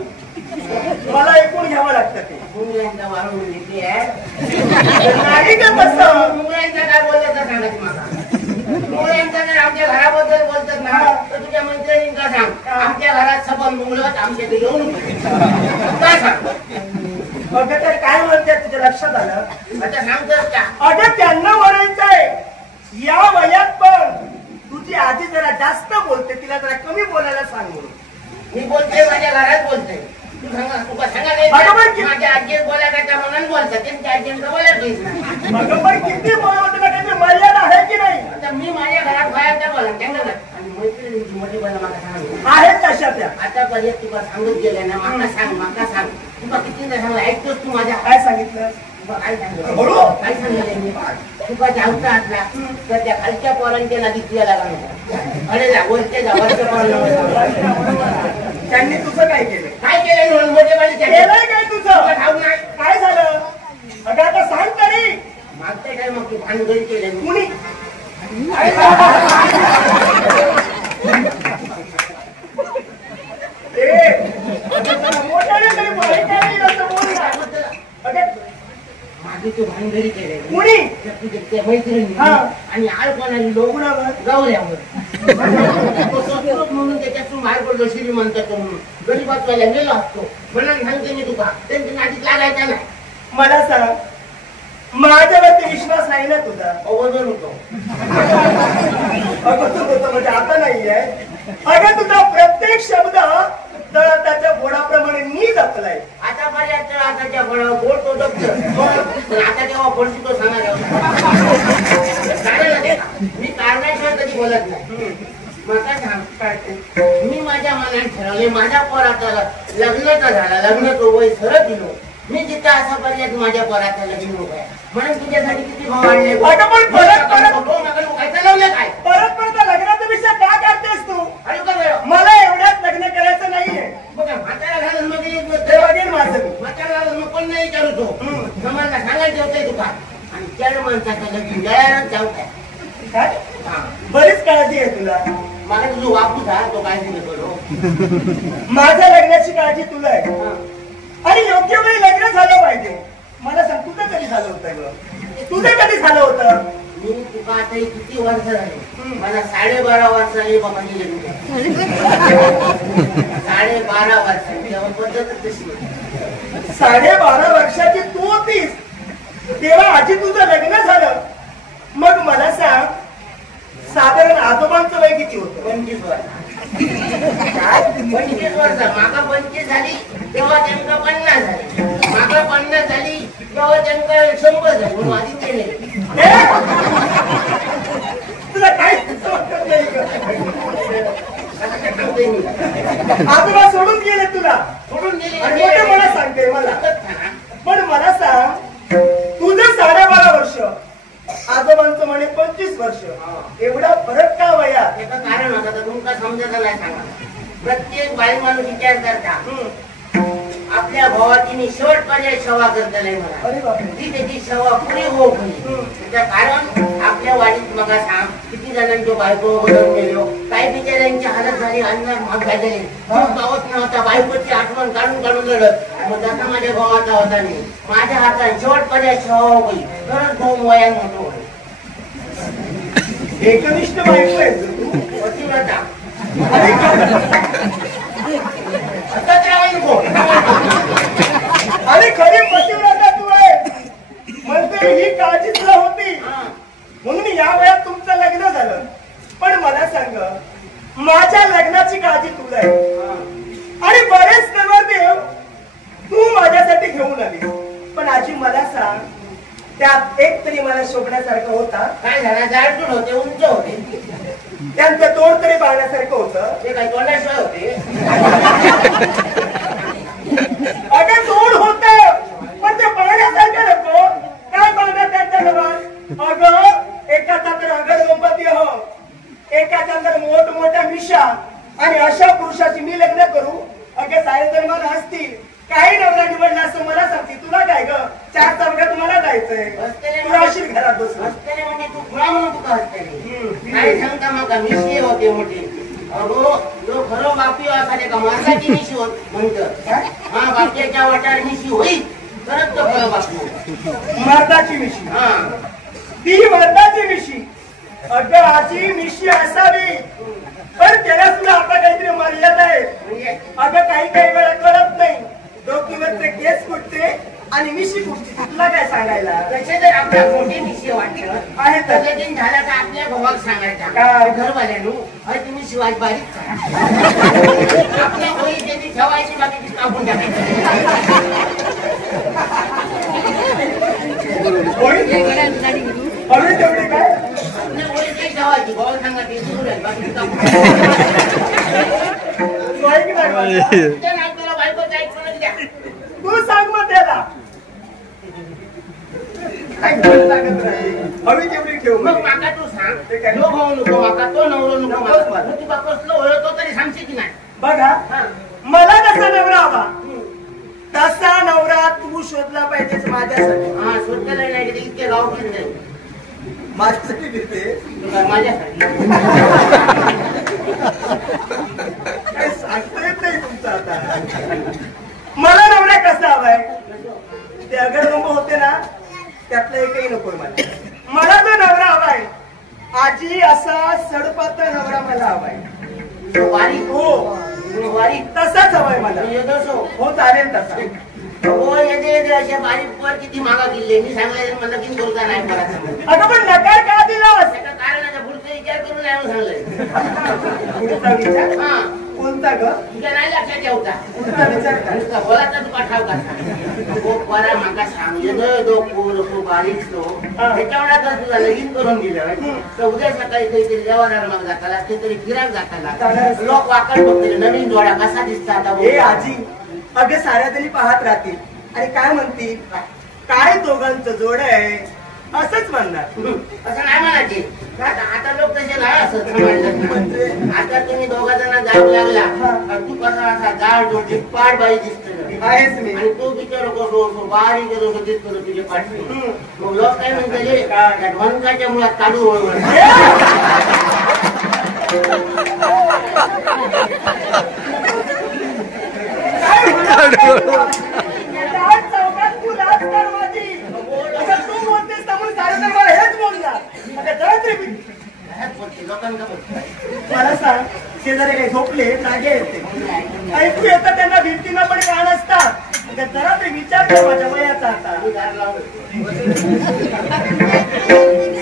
मला ऐकून घ्यावं लागतं ते मुंगळ्यांचा वाढवून घेतली आहे नाही का तसं मुंगळ्यांचा काय बोललं तर सांगत मला मुंगळ्यांचा जर आमच्या घराबद्दल बोलतात ना तर तुझ्या मैत्रिणींना सांग आमच्या घरात सबन मुंगळत आमच्याकडे येऊन काय सांग अगं तर काय म्हणते तुझ्या लक्षात आलं आता सांगतोस का अगं त्यांना म्हणायचंय या वयात पण तुझी आजी जरा जास्त बोलते तिला जरा कमी बोलायला सांग म्हणून मी बोलते माझ्या घरात बोलते तू सांगा तुका सांगा नाही अगं पण किती- माझ्या आजी बोलायच्या म्हणून बोलतात त्यांच्या आजींचं बोलत नाही अगं पण किती बोलवत ना त्याची मर्यादा आहे की नाही आता मी माझ्या घरात बाहेर बोला त्यांना आणि मैत्रिणींची मोठी बोला मला सांग आहेत तशा त्या आतापर्यंत तुला सांगत गेलं ना माका सांग तुला किती सांगलं ऐकतोस तू माझ्या काय सांगितलं तुला काय सांगितलं बोलू. काय सांगितलं मी तुका जाऊचा असला तर त्या खालच्या पोरांच्या नदी तुला लागला अरे जा वरच्या पोरांना त्यांनी तुझं काय केलं काय केलं म्हणून मोठे पाणी केलंय काय तुझं ठाऊक नाही काय झालं अगं आता सांग तरी मागते काय मग तू भानगडी केलं कुणी मोठ्याने तरी बोल, हे काय नाही असं बोल ना. अगं, माझी तू भानगडी केले कुणी तुझ्या मैत्रिणी हा. आणि आळपणारी लोक कुणावर? गौऱ्यावर म्हणून त्याच्यातून बाहेर पडलो श्रीमंत म्हणून गरीबातवाल्या गेलो असतो म्हणून सांगते मी तुका त्यांच्या नादीत लागायचा नाही मला सांग माझ्यावरती विश्वास नाही ना तुझा अवजन होतो अगोदर होतं म्हणजे आता नाहीये अगं तुझा प्रत्येक शब्द त्याच्या गोडाप्रमाणे मी जपलाय आतापर्यंत आताच्या फळावर गोड तो जपतो पण आता जेव्हा पडतो तो सांगा मी कारणाशिवाय कधी बोलत नाही मला सांग काय ते? मी माझ्या मनात ठरवले माझ्या पोराचं लग्नाचा झाला लग्नाचं वय सरळ दिलो मी जिथं असापर्यंत माझ्या पोराचं लग्न आहे म्हणून तुझ्यासाठी किती भाव आणले अगं पण परत काय चालवलं काय परत लग्नाचा विषय का काढतेस तू अरे का गं? मला एवढ्यात लग्न करायचं नाहीये बघा म्हातारा घालून मध्ये ते बघेन माझं मी. म्हातारा घालून मग कोण नाही विचारू तो समाजला सांगायचं होतंय तुका आणि चार माणसाचं लग्न गळ्यानं जाऊ काय काय बरीच काळजी आहे तुला. मला तुझं वापू था तो काय दिले करो. माझ्या लग्नाची काळजी तुला आहे आणि योग्य वेळी लग्न झालं पाहिजे. मला सांग तुझं कधी झालं होतं ग? तुझं कधी झालं होतं? मी तुका आता किती वर्ष झाले? मला 12.5 वर्ष झाली बाबांनी लग्न. 12.5 वर्ष तेव्हा पद्धतच तशी होती. 12.5 वर्षाची तू होतीस तेव्हा आजी तुझं लग्न झालं. मग मला सांग साधारण आजोबांचं वय किती होतं? 25 वर्ष. काय 25 वर्ष? माका 25 झाली तेव्हा त्यांना 50 झाली. माका 50 झाली तेव्हा त्यांना 100 झाली. म्हणून आधी केले. तुला काय आजोबा सोडून गेले तुला? सोडून गेले. आणि मोठे मला सांगते मला. पण मला सांग तुझं 12.5 वर्ष आजोबांचं म्हणे 25 वर्ष. एवढा फरक का वया? त्याचं कारण होतं तर तुमका समजत नाही सांगा. प्रत्येक बाई माणूस विचार करता आपल्या भावाची मी शेवट पर्याय सेवा करता नाही मला. अरे बापरे. ती त्याची सेवा पुरी हो त्याचं कारण आपल्या वाडीत मग सांग किती जणांची बायको बदलून गेलो. काही बिचाऱ्यांची हालत झाली अन्न महाग झाले. गावात नव्हता बायकोची आठवण काढून काढून लढत. मग तसा माझ्या भावाचा होता नाही. माझ्या हातात शेवट पर्याय सेवा होई तरच भाऊ वयान मोठं होईल. एकनिष्ठ बायको आहे तू. पतिव्रता. अरे खरी पतिव्रता तू आहे. म्हणते ही काळजी तुला होती म्हणून या वयात तुमचं लग्न झालं. पण मला सांग माझ्या लग्नाची काळजी तुला आहे आणि बरेच नवरदेव तू माझ्यासाठी घेऊन आली. पण आजी मला सांग त्यात एक तरी मला शोभण्यासारखं होता. काय झालं? जाडजूड होते, उंच होते. त्यांचं तोंड तरी पाहण्यासारखं होतं. ते काय तोंडाशिवाय होते? अगं तोंड होत पण ते पाहण्यासारखं नको. काय पाहण्यात त्यांच्या डोळ्यात? अगं एकाचा तर अगड गणपती हो, एकाचा तर मोठमोठ्या मिशा. आणि अशा पुरुषाची मी लग्न करू? अगं सारे जर मला असतील काही नवरा निवडला असं मला सांगते. तुला काय ग 4 चौघात मला जायचंय. तुला अशी घरात बस हसतेने म्हणजे तू खुळा म्हणून तुका हसतेने काय सांगता मग मिशी होते मोठी. अगो जो खरं बापी असा का माणसाची मिशी होत म्हणत. हा बापच्याच्या वाट्यावर मिशी होईल तरच तो खरं बापू. मर्दाची मिशी. हा ती मर्दाची मिशी. अगं आजी मिशी असावी पण त्याला सुद्धा आपला काहीतरी मर्यादा आहे. म्हणजे अगं काही काही वेळा कळत नाही. डोकीवरचे केस कुठते आणि मिशी कुठते तुला काय सांगायला? कसे जर आपल्या मोठी मिशी वाटत आहे तर लगीन झाला का आपल्या भावाक सांगायचा काय? घरवाल्यानु अरे तुम्ही शिवाय बारीक आपल्या होई त्यांनी ठेवायची बाकी कापून टाकायची. हवे तेवढे काय आपल्या होई ते ठेवायची भाऊ सांगा ते सुरू आहे बाकी कापून आपल्याला बायको जायचं द्या. तू सांग मग त्याला काय करायला लागत नाही. हवी तेवढी ठेव. मग माका तू सांग लो भाऊ नको माका तो नवरो नको माका तुका कसलं ओळखतो तरी सांगशील की नाही? बघा मला कसा नवरा हवा तसा नवरा तू शोधला पाहिजेस माझ्यासाठी. हा स्वतःला नाही की इतके गावठी नाही माझ्यासाठी देते माझ्यासाठी. काय सांगता येत नाही तुमचं आता. मला नवरा कसा हवाय? ते अगरगंब होते ना त्यातलं एकही नकोय मला. मला जो नवरा हवाय आजी असा सडपातळ नवरा मला हवाय. वारी हो वारी तसाच हवाय मला. येतो हो चालेल तसा. हो येते अशा बारीक वर किती मागा गेले मी सांगायला मला लगीन करू का नाही मला सांग. अगं पण नकार का दिलास? त्याच्या कारणाचा पुढचा विचार करून नाही सांगलंय. पुढचा विचार हा कोणता ग? तुझ्या नाही लक्षात ठेवता पुढचा विचार काय? नुसता बोलाचा तुका ठाव का तो परा माका सांग तो पोर तो बारीक तो त्याच्यावर जर तुझा लगीन करून दिलं तर उद्या सकाळी काहीतरी जवानाला मग जाताला काहीतरी गिराक जाताला लोक वाकड बघतील नवीन जोडा कसा दिसता आता. हे आजी अगं साऱ्या जणी पाहत राहतील आणि काय म्हणतील काय दोघांचं जोड आहे असंच म्हणणार. असं नाही म्हणायचे. आता लोक तसे नाही असं समजलं. आता तुम्ही दोघा जण जाग लागला तू कसा असा जाड जोडची पाड बाई दिसतो आहेच मी. आणि तो बिचार कसो बारीक कसो दिसतो तुझे पाठी. मग लोक काय म्हणतात ढवंकाच्या मुळात काढू चौकात तू राजकार माझी आता तू बोलतेस त्यामुळे सारे तर मला हेच बोलणार. आता जरा तरी मला सांग, शेजारी काही झोपले नागे येते ऐकू येतं त्यांना भिंतीनं पण कान असतात. जरा तरी विचार कर माझ्या वयाचा. आता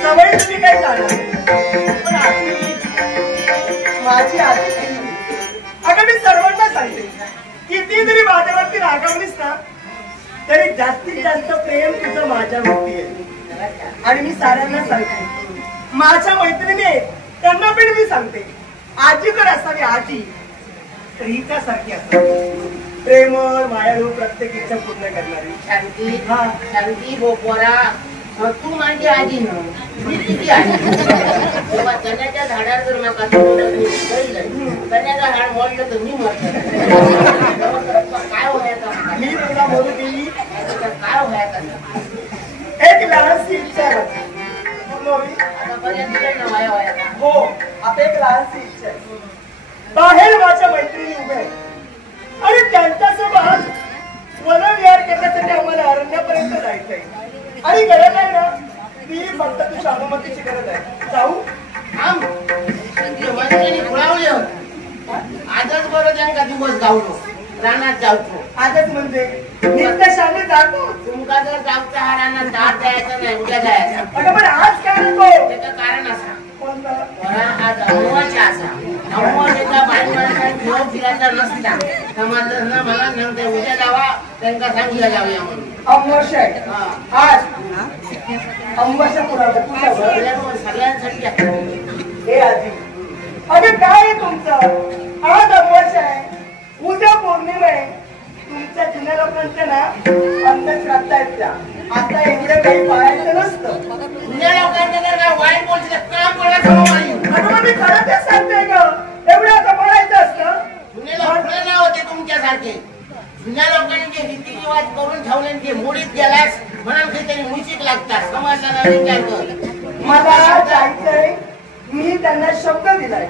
सवय तुम्ही काय काढणार पण माझी आधी अगं मी सर्वांना सांगते, किती जरी माझ्यावरती रागवलीस ना तरी जास्तीत जास्त प्रेम तुझं माझ्यावरती आहे. आणि मी साऱ्यांना सांगते, माझ्या मैत्रिणी त्यांना पण मी सांगते, आजीकडे असावी आजी रीता सारखी असावी, प्रेमळ मायाळू प्रत्येक इच्छा पूर्ण करणारी. शांती शांती बोपोरा तू माझी आजी ना मी तुझी आजी. तेव्हा चण्याच्या झाडावर जर नका चण्याचं झाड मोडलं तर मी मरतो. काय व्हायचं मी तुला बोलू केली काय व्हायचं एक लहानशी इच्छा आहे. हो आता एक लहानशी इच्छा आहे. बाहेर माझ्या मैत्रिणी उभ्या आहेत आणि त्यांच्यासोबत वनविहार करण्यासाठी आम्हाला अरण्यापर्यंत जायचंय. आणि गरज आहे ना ती फक्त तुझ्या अनुमतीची गरज आहे. जाऊ आजच बरं त्यांना दिवस जाऊनो रानात जाऊचो. आजच म्हणजे नित्य शाळे जातो. तुमका जर जाऊचा हा रानात दाट द्यायचा नाही उद्या जायचा. अगं पण आज काय नको त्याचं कारण असा कोणतं आज अमवाच्या असा अमवाच्या बाई माणसाने घेऊन फिरायचा नसता समाजानं मला नंतर उद्या जावा त्यांना सांगितलं जाऊया म्हणून. अमावस्या आहे आज. अमावस्या सगळ्यांसाठी हे आजी अगं काय आहे तुमचं. आज अमावस्या आहे, उद्या पौर्णिमा आहे. तुमच्या जुन्या लोकांच्या ना अंधश्रद्धा आहेत त्या. आता एवढं काही पाळायचं नसतं. जुन्या लोकांच्या जर काय वाईट बोलते काम बोलायचं. अगं मी खरं तेच सांगते ग, एवढं आता पाळायचं असतं. जुने लोक नाही होते तुमच्यासारखे. जुन्या लोकांचे रीतिरिवाज करून ठेवले ते मोडीत गेलास म्हणून काहीतरी मुशिक लागतात. समाजाला विचार कर. मला जायचंय, मी त्यांना शब्द दिलाय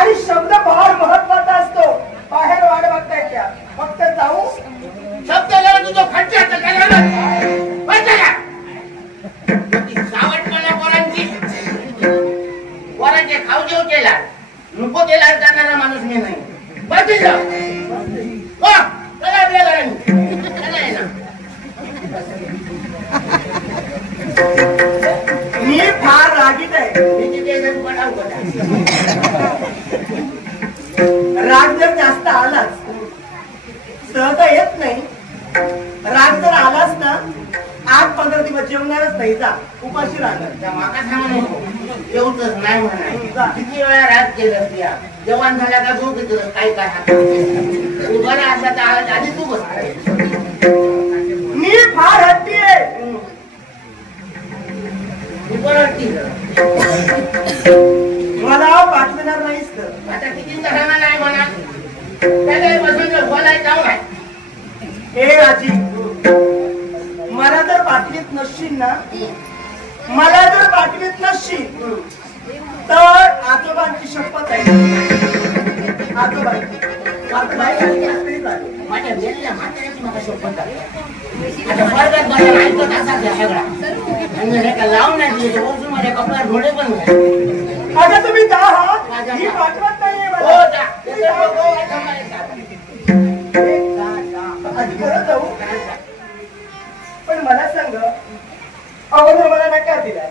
आणि शब्द फार महत्वाचा असतो. बाहेर वाट बघताय त्या फक्त जाऊ शब्द गेला तुझं खर्च सावटपणा पोरांची पोरांचे खाऊ देऊ केला नको केला जाणारा माणूस मी नाही. बघतील मी फार रागीत आहे. राग जर जास्त आलाच सहसा येत नाही. राग जर आलाच ना 8-15 दिवस जेवणारच नाही. जा उपाशी राहणार. माका सांगा नको येऊच नाही म्हणा. किती वेळा राग केलं त्या जेवण झाल्या का तू घेतलं काय काय तू बरं असा तर आधी तू बस. मी फार हट्टी आहे. मला पाठवणार नाहीस तर आता किती तसाना नाही म्हणा त्या बसून बोलायचं जाऊ नाही. हे आजी मला जर पाठवीत नसशील ना, मला जर पाठवीत नसशील तर आजोबांची शपथ आहे. आजोबांची माझ्या वेळेला म्हाताऱ्याची मला शपथ आहे. आता वर्गात बघा ऐकत असा सगळा आणि लावून नाही दिले रोज माझ्या कपड्यात घोडे पण आता तुम्ही जा. हा मी पाठवत नाहीये. जाऊ पण मला सांग अगोदर मला नकार दिला.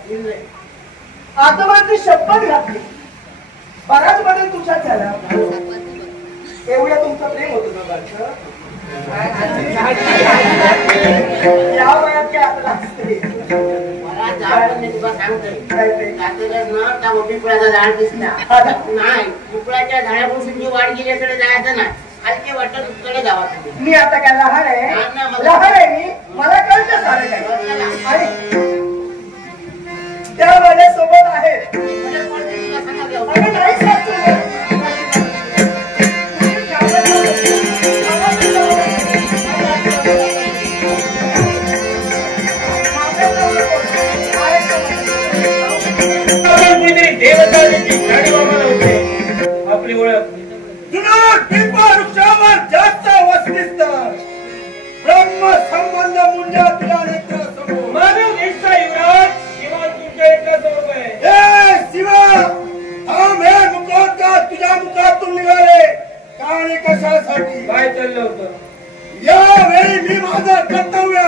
आजोबांची शपथ घातली. बराच बदल तुझ्यात झाला. एवढं तुमचं प्रेम होतं दोघांचं. या वयात काय आपला असते. मला जाऊन तुला सांगतोय पिपळाचा झाड दिसला नाही. पिपळाच्या झाडापासून जी वाढ गेली कडे जायचं नाही. हलकी वाटत कडे जावा. मी आता काय लहान आहे. लहान आहे मी. मला कळतं सारं काय. आणि त्या माझ्या सोबत आहेत. नाही सासू देवता आपली ओळख जुना कुठून निघाले का आणि कशासाठी काय चाललं होतं? यावेळी मी माझं कर्तव्य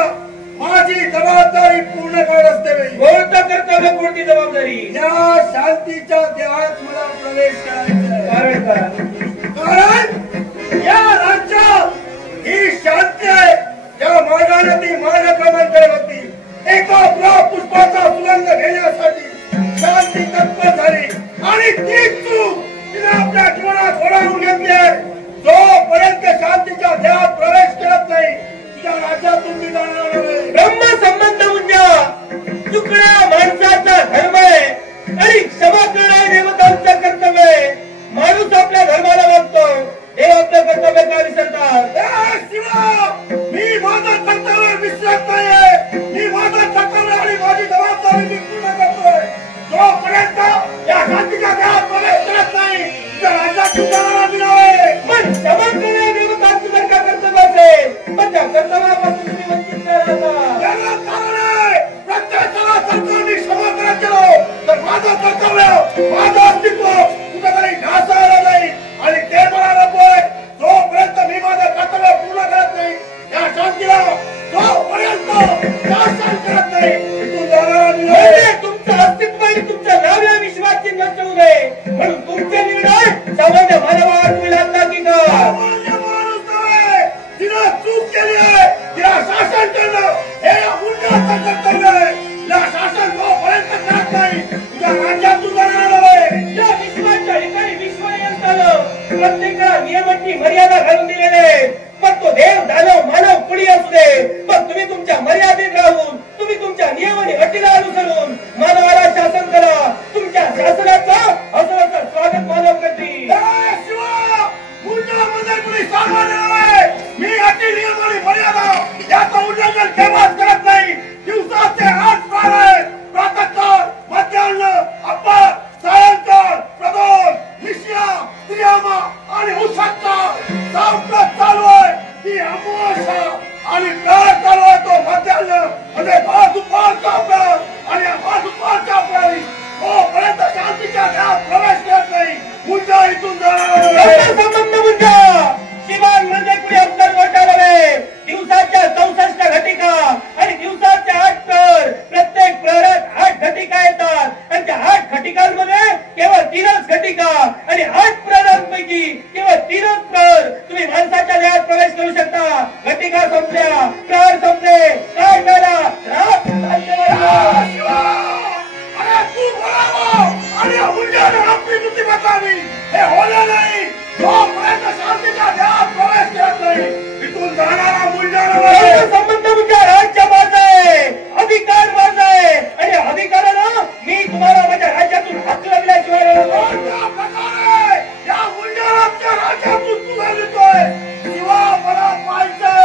माझी जबाबदारी पूर्ण करत असते वेळी कोणतं कर्तव्य, कोणती जबाबदारी? या शांतीच्या देहात मला प्रवेश करायचा आहे. कारण काय? कारण या राज्यात ही शांती आहे. या मार्गाने ती मार्गक्रमण करत होती. एका पुष्पाचा सुगंध घेण्यासाठी शांती तत्पर झाली आणि ती चूक तिने आपल्या जीवनात ओढावून घेतली आहे. जोपर्यंत शांतीच्या देहात प्रवेश करत नाही तिच्या राज्यातून मी जाणार नाही. ब्रह्मसंबंध म्हणजे चुकण्या माणसाचा धर्म आहे आणि क्षमा करणे देवतांचं कर्तव्य आहे. माणूस आपल्या धर्माला मागतो, देव आपलं कर्तव्य का विसरतात? मी माझं कर्तव्य विसरत नाहीये. मी माझं कर्तव्य आणि माझी जबाबदारी मी पूर्ण करतोय. जोपर्यंत या शांतीच्या देहात प्रवेश करत नाही त्या राज्यातून जाणारा मी नव्हे. पण क्षमा करणे देवतांचं जर का कर्तव्य असेल पण त्या कर्तव्यापासून तुम्ही वंचित का राहता? याला कारण आहे प्रत्येकाला सरकारने क्षमा करत गेलो तर माझं कर्तव्य माझं अस्तित्व कुठेतरी ढासळलं जाईल आणि ते मला नकोय. जोपर्यंत मी माझं कर्तव्य पूर्ण करत नाही या शांतीला जोपर्यंत शासन करत नाही इथून जाणारा मी नव्हे. म्हणजे तुमचं अस्तित्व आणि तुमचं नाव या विश्वात चिन्ह ठेवू नये म्हणून तुमचे निर्णय सामान्य मानवावर तुम्ही लादता की का? सामान्य माणूस नव्हे. तिनं चूक केली आहे तिला शासन करणं हे या मुंड्याचं कर्तव्य आहे. या शासन जोपर्यंत करत नाही तुझ्या राज्यातून जाणार नव्हे. या विश्वाच्या ठिकाणी विश्वनियंत्रण प्रत्येकाला नियमांची मर्यादा घालून दिलेली आहे. पण तो देव, दानव, मानव कुणी असू दे पण तुम्ही तुमच्या मर्यादेत राहून तुम्ही तुमच्या नियम आणि अटीला अनुसरून मानवाला शासन करा. तुमच्या शासनाचं असं स्वागत मानव करतील. मुंड्यामध्ये कुणी सामान्य नव्हे. मी अटी नियम आणि मर्यादा याचं उल्लंघन केव्हाच करत नाही. दिवसाचे 8 काळ आहेत. प्रातःकाळ, मध्यान्ह, अप्पर, सायंकाळ, प्रदोष, निशिया, त्रियामा आणि उषाकाळ सावकाश चालू आहे. ती अमावस्या आणि काळ चालू आहे तो मध्यान्ह म्हणजे दुपारचा काळ आणि दुपारच्या काळी जोपर्यंत शांतीच्या देहात प्रवेश करत नाही मुंजा इथून जाणार. संबंध मुंजा शिवान म्हणजे कुणी अंतर गोठावले. दिवसाच्या 64 घटिका आणि दिवसाच्या 8 प्रहर प्रत्येक प्रहरात 8 घटिका येतात आणि त्या 8 घटिकांमध्ये केवळ 3च घटिका आणि 8 प्रहरांपैकी केवळ 3च प्रहर तुम्ही माणसाच्या देहात प्रवेश करू शकता. घटिका संपल्या, प्रहर संपले, काय करा रात अरे तू बोलावं आणि या मुंजाने आपली बुद्धी बचावी हे होणार नाही. जोपर्यंत शांतीच्या देहात प्रवेश करत नाही इथून जाणारा मुंजा नव्हे. संबंध म्हणजे राज्य माझा आहे, अधिकार माझा आहे आणि अधिकारानं मी तुम्हाला माझ्या राज्यातून हकलविल्याशिवाय कोणत्या प्रकारे या मुंजाला त्या राज्यातून तू घालतोय? शिवा मला पाहिजे.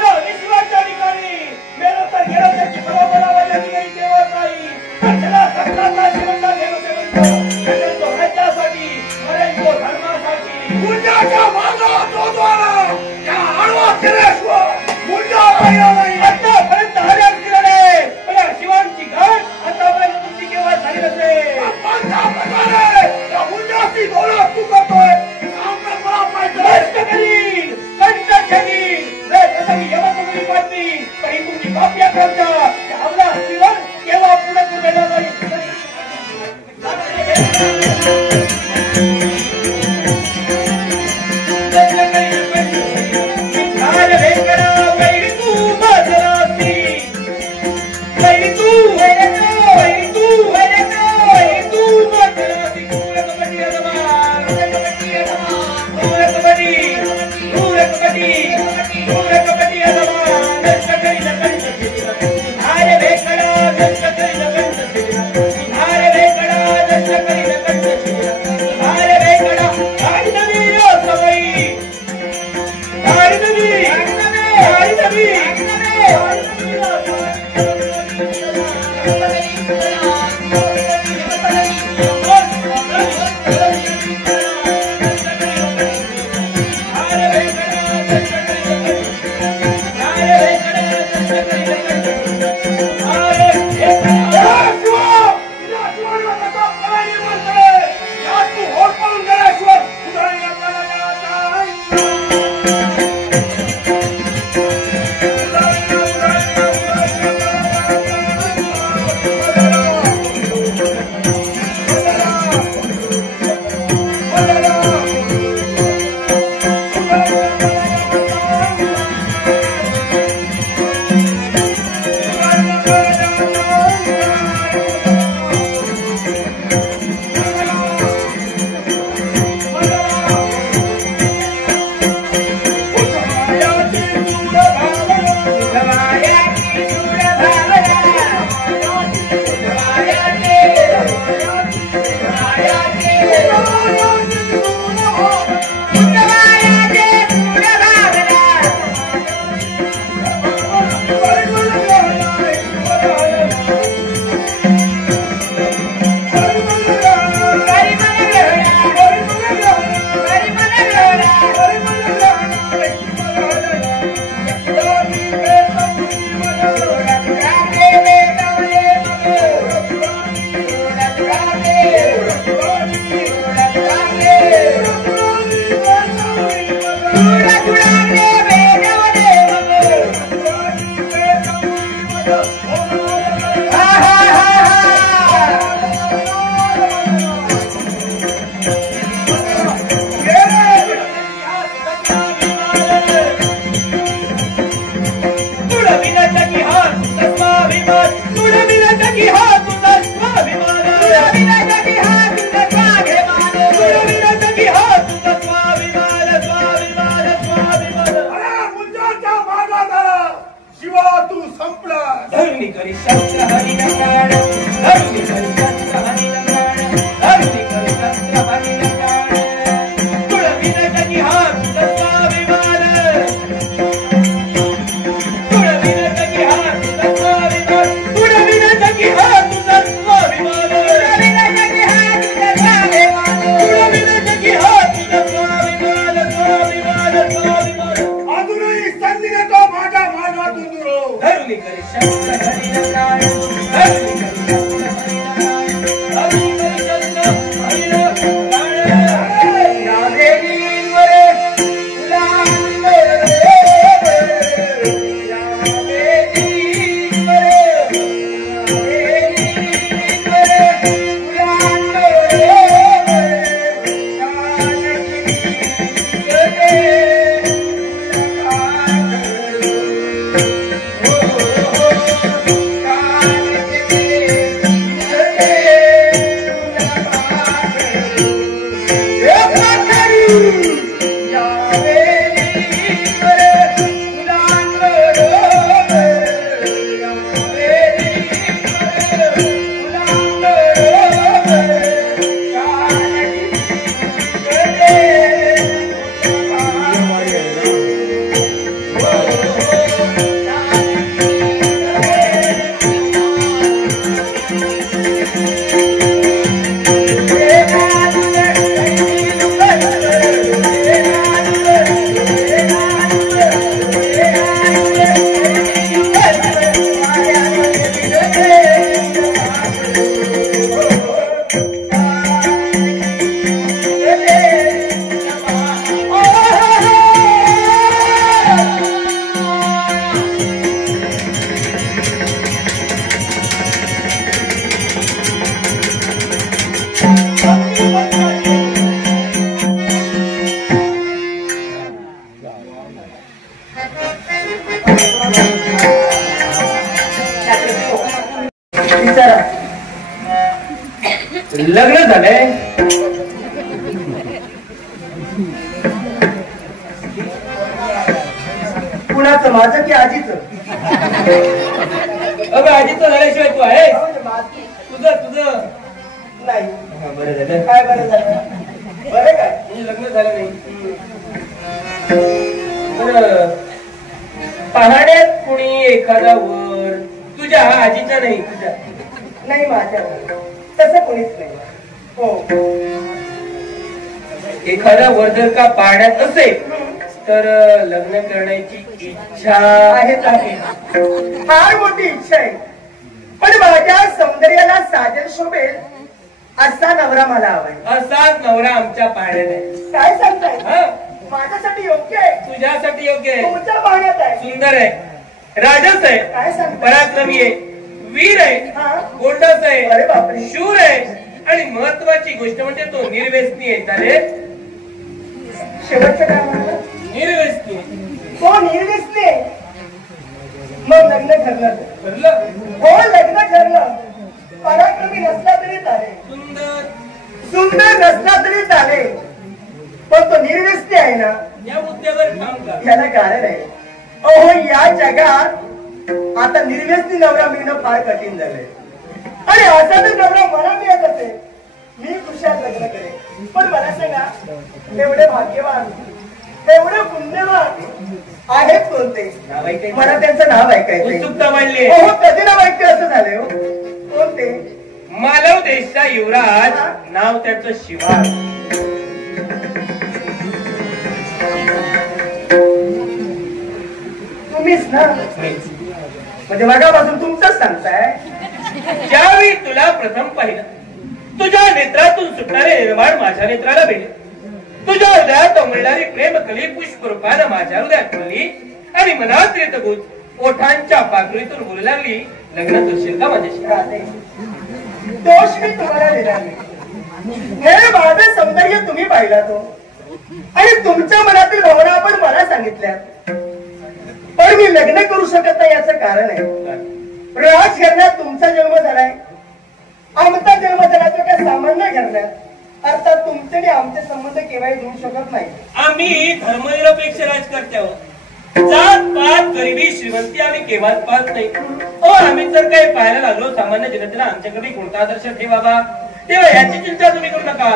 या विश्वाच्या ठिकाणी मेलो तर गेलो त्याची परवा वाजली नाही केवळ नाही. त्याला सत्ताचा श्रीमंत गेलो ते म्हणतो तो राज्यासाठी मरेल तो धर्मासाठी. मुंजाच्या मागाला तो द्वारा त्या आडवा केल्याशिवाय मुंजा राहिला नाही. आतापर्यंत आल्याच दिलं नाही पण या शिवांची घाट आतापर्यंत तुमची केव्हा झाली नसेल. कोणत्या प्रकारे या मुंजाची दौलत तू करतोय सांग मला पाहिजे. नष्ट करील, कंट ठेवील, जर तसं मी यमसमुद्री पाठवी तरी तुमची काप्या करता त्या अवला असतील केव्हा पुढे पुढे नाही. लग्न झालंय कुणाचं, माझं की आजीचं? अगं आजीचं झाल्याशिवाय तू आहे तुझं नाही. बरं झालं. काय बरं झालं? बरं काय म्हणजे लग्न झालं नाही. बरं पहाड्यात कुणी एखादा वर तुझ्या आजीचा नाही तुझ्या नाही, माझ्या तसं कोणीच नाही. हो, एखादा वर जर का पहाड्यात असेल तर लग्न करण्याची इच्छा आहेच आहे. फार मोठी इच्छा आहे, पण माझ्या सौंदर्याला साजन शोभेल असा नवरा मला हवाय. असाच नवरा आमच्या पाहण्यात आहे. काय सांगताय? हा, माझ्यासाठी योग्य आहे, तुझ्यासाठी योग्य आहे. तुमच्या पाहण्यात आहे. सुंदर आहे, राजस आहे, काय सांगताय? पराक्रमी आहे, वीर आहे, हा? गोंडस आहे, अरे बापरे. शूर आहे आणि महत्वाची गोष्ट म्हणजे तो निर्व्यसनी आहे. चालेल, शेवटचं काय म्हणलं? निर्व्यसनी. तो निर्व्यसनी. मग लग्न ठरलं. ठरलं? हो, लग्न ठरलं. पराक्रमी नसला तरी चालेल, सुंदर नसला तरी चालेल, पण तो निर्व्यसनी आहे ना, या मुद्द्यावर ठाम का? याला कारण आहे. अहो, या जगात आता निर्व्यसनी नवरा मिळणं फार कठीण झालंय. आणि असा जर नवरा मला मिळत असेल मी खुशाल लग्न करेन. पण मला सांगा, एवढे भाग्यवान, एवढे पुण्यवान आहेत कोणते? मला त्यांचं नाव ऐकायचं. उत्सुकता वाढली. हो, कधी नाव ऐकते असं झालंय. हो, कोणते? मालव देशचा युवराज, नाव त्याचं शिवा. तुम्हीच ना? म्हणजे मागापासून तुमचंच सांगताय. ज्यावेळी तुला प्रथम पाहिलं, तुझ्या नेत्रातून सुटणारे निर्माण माझ्या नेत्राला भेटले. तुझ्या हृदयात उमलणारी प्रेम कली पुष्प रूपानं माझ्या हृदयात पडली आणि मनात रेतगुज ओठांच्या पाकळीतून बोलू लागली, लग्न करशील का माझ्याशी? दोष मी तुम्हाला दिला नाही. हे माझं सौंदर्य तुम्ही पाहिला तो, आणि तुमच्या मनातील भावना पण मला सांगितल्या. पण मी लग्न करू शकत नाही याचं कारण आहे, राजघराण्यात तुमचा जन्म झालाय, आमचा जन्म झाला तो काय सामान्य घराण्यात. अर्थात तुमचे आणि आमचे संबंध केव्हाही जुळू शकत नाही. आम्ही धर्मनिरपेक्ष राजकर्ते आहोत. जात पात गरिबी श्रीमंती आम्ही केव्हाच पाहत नाही. आम्ही जर काही पाहायला लागलो सामान्य जनतेला आमच्याकडे कोणता आदर्श ठेवावा, तेव्हा याची चिंता तुम्ही करू नका.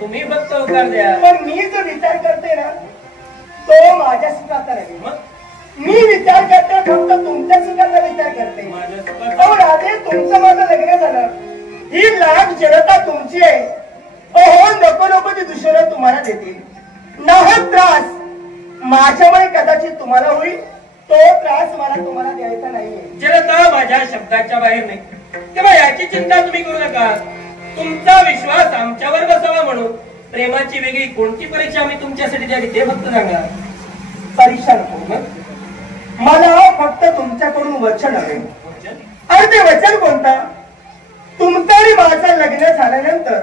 तुम्ही फक्त होकार द्या. पण मी जो विचार करते ना, तो माझ्या सुखाचा नाही. मी विचार करते फक्त तुमच्या सुखाचा विचार करते. राधे, तुमचं माझं लग्न झालं, ही लाख जनता तुमची आहे. हो, नको नको ती दुसरं तुम्हाला देतील. नाहक त्रास माझ्यामुळे कदाचित तुम्हाला होईल, तो त्रास मला तुम्हाला द्यायचा नाहीये. जनता माझ्या शब्दाच्या बाहेर नाही, तेव्हा याची चिंता तुम्ही करू नका. तुमचा विश्वास आमच्यावर बसावा म्हणून प्रेमाची वेगळी कोणती परीक्षा आम्ही तुमच्यासाठी द्यावी ते फक्त सांगा. परीक्षा नको, मला फक्त तुमच्याकडून वचन हवे. आणि ते वचन कोणतं? तुमचं आणि माझं लग्न झाल्यानंतर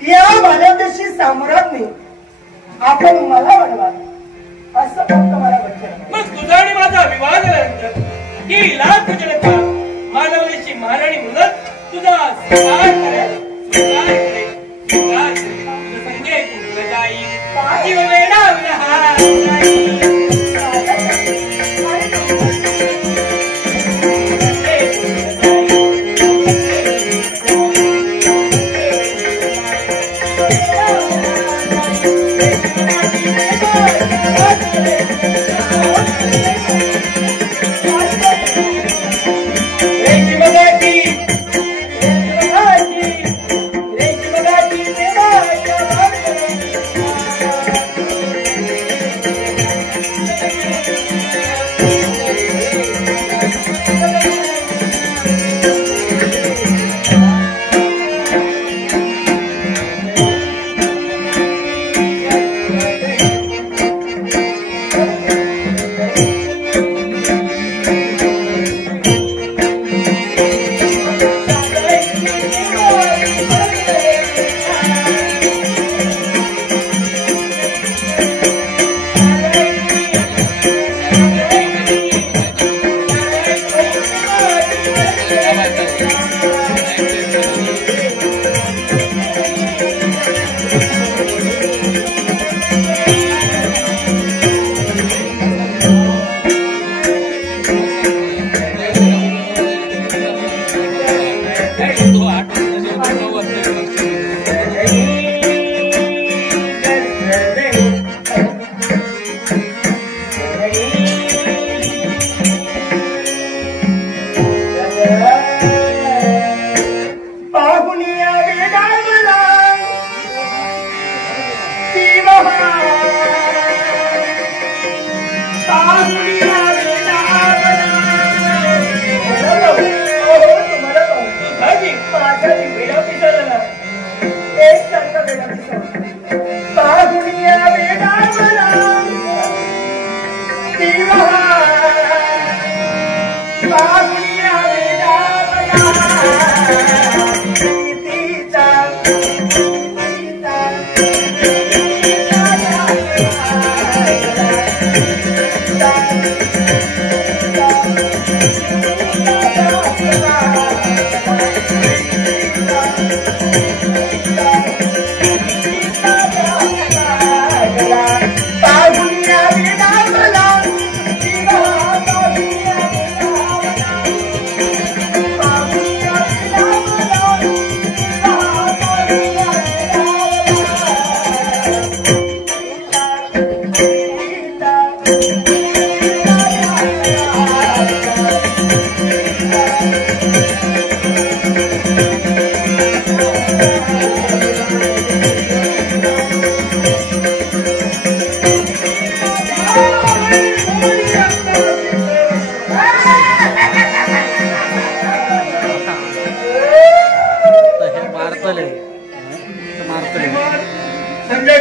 या मानवतेशी साम्राज्ञी आपण मला बनवा, असं फक्त मला वचन. मग तुझा आणि माझा विवाह झाल्यानंतर ही लाख जनता मानवतेची महाराणी म्हणून तुझा स्वीकार करेल, स्वीकार करेल, स्वीकार करेल. तुझं संजय कुंड जाईल, जीव वेडावला हा जाईल.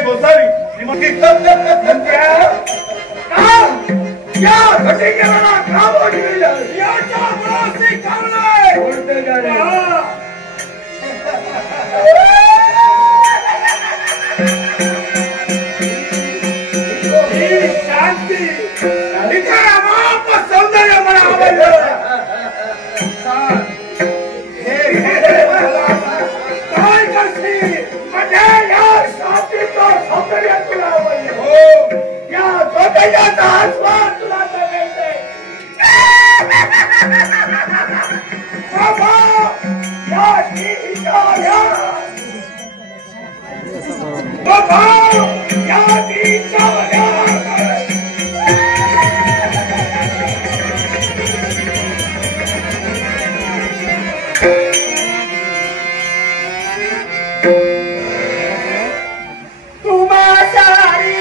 गोसावी श्रीमती या घटिकेला का बोलविलं याच्या मुळाशी कावलंय बोलते गाणे ही शांती इथे अमाप सौंदर्य मला आवडलं काय करशील म्हणजे या शांतीचं सौंदर्य तुला आवडलं हो या सौंदर्याचा आस्वाद तुला बघायचंय बाबा या टीका बाबा या टीका तुम्हा सारी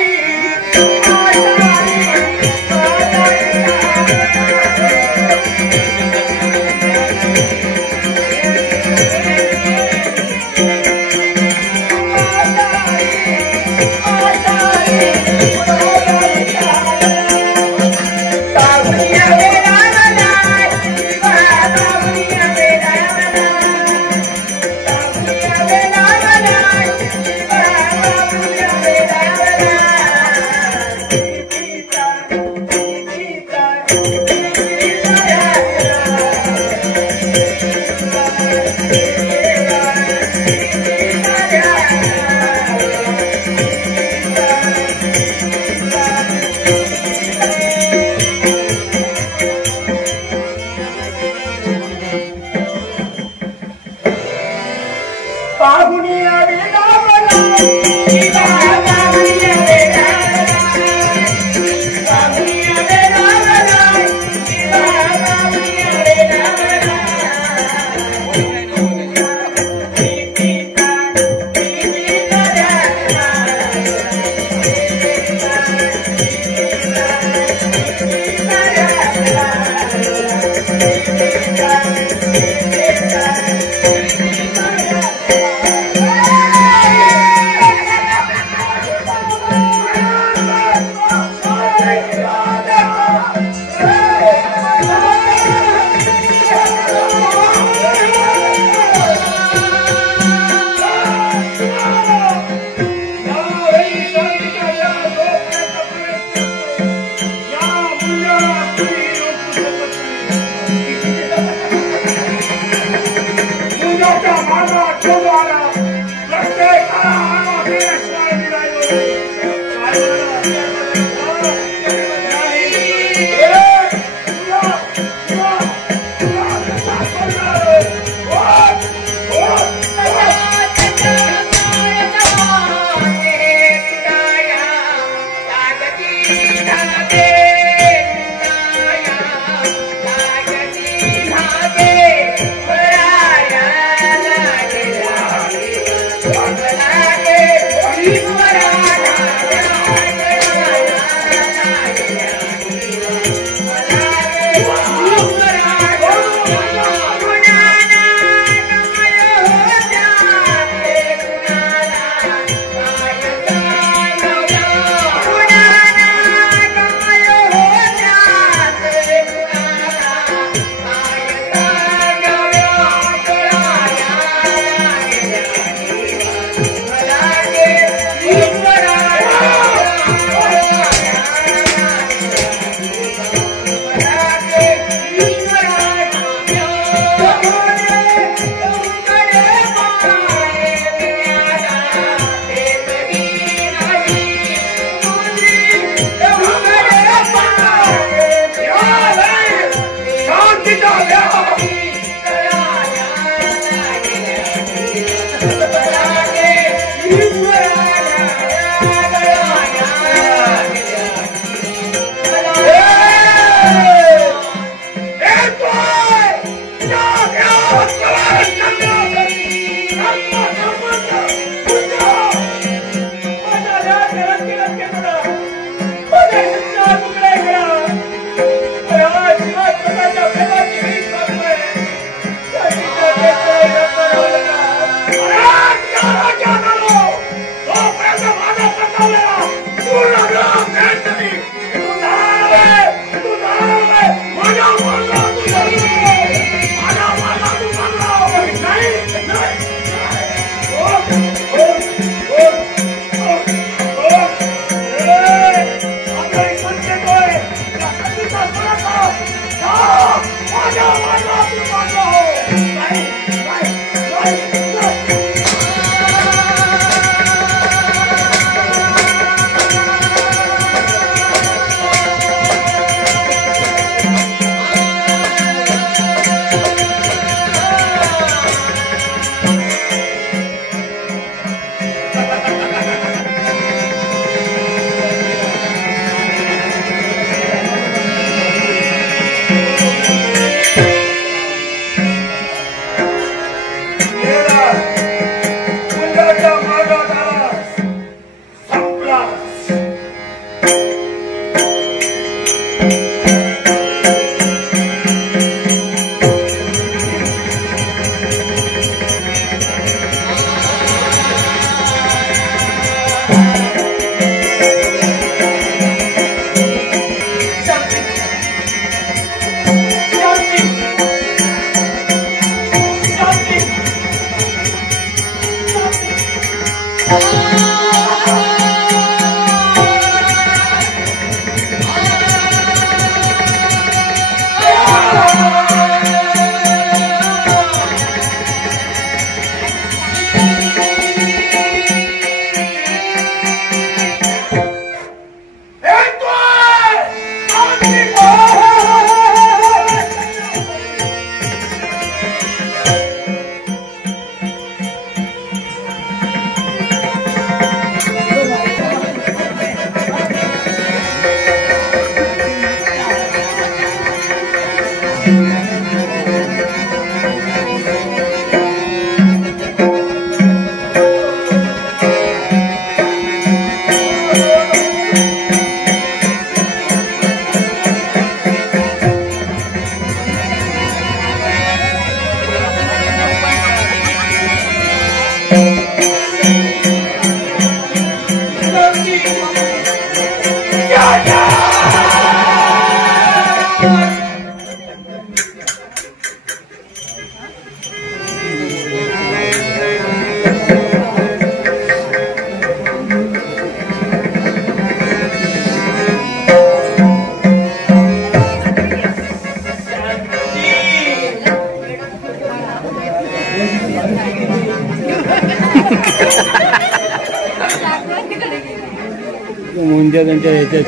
मुंजा त्यांच्या याच्या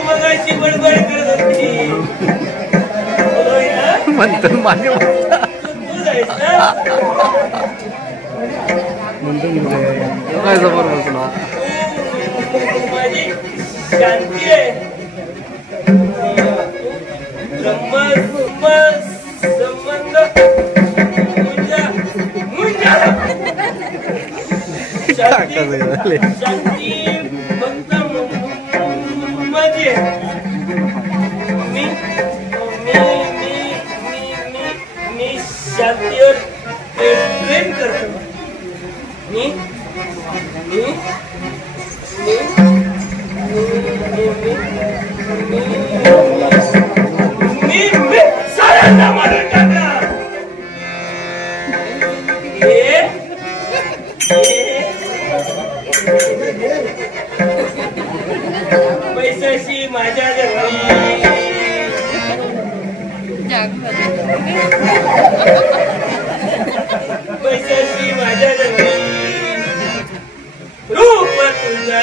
मगाशी बडबड करत होती म्हणतो माझे काय जबर बसला माझी शांती आहे संबंध शांती फक्त माझी मी शांतीवर प्रेम करतो मी साऱ्यांना मारून टाकला पैशाशी माझ्या घरी पैशाशी माझ्या घरी रूप तुझा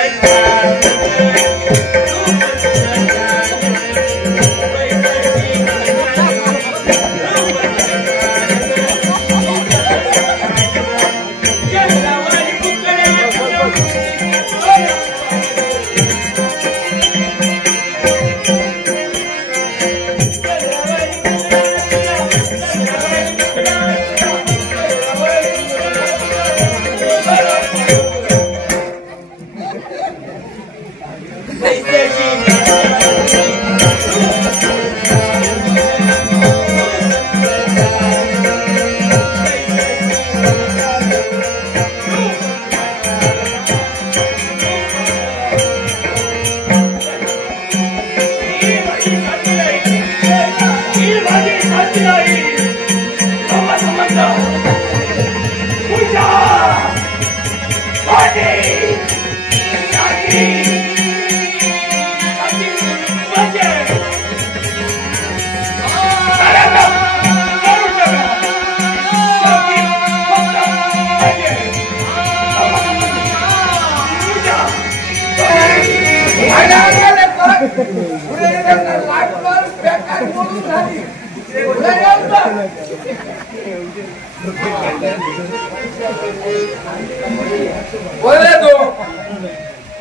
बोले तो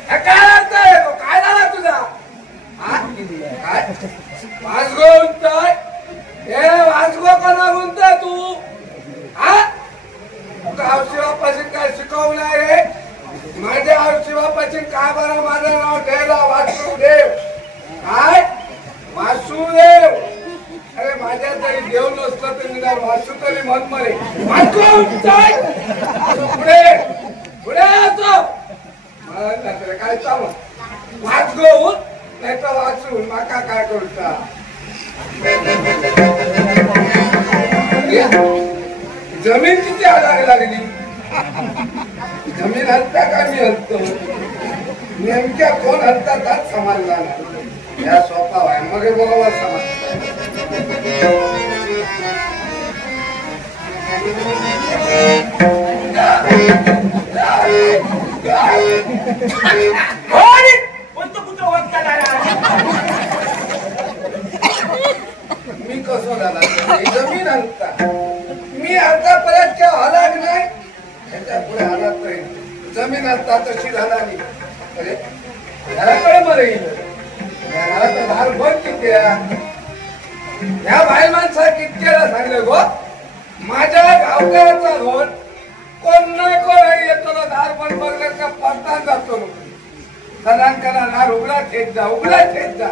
काय झाला तुझा काय वाजगो उंटय हे वाजगो कोणा उंटय तू आवशी बापाशी काय शिकवलं रे माझ्या आवशी बापाशी काय बरं माझं नाव ठेवला वासुदेव काय वासुदेव अरे माझ्या तरी देव नसतं तर निदान वासू तरी मन मरे वाजगो उंटय पुढे पुढे येतो काय चालू वाजगो नाही तर वाचून माका काय करता जमीन किती आडावी लागली. जमीन हलता का मी हलतो. नेमक्या कोण हलतात हाच समजला नाही. या सोपा आहे मग हे बरोबर समज. मी कसो झाला जमीन हलता. मी आतापर्यंत हलाग नाही. ह्याच्या पुढे हालत नाही. जमीन हलता तशी झाला नाही. अरे घराकडे बरं येईल. घराचं दार बंद किती ह्या बाई माणसा कितक्याला सांगले गो. माझ्या गावकऱ्याचा रोड कोण नाही कोण येतो ना दार बंद बघलं का पडता जातो. सदांकरा दार उघडा ठेच जा उघडा ठेच जा.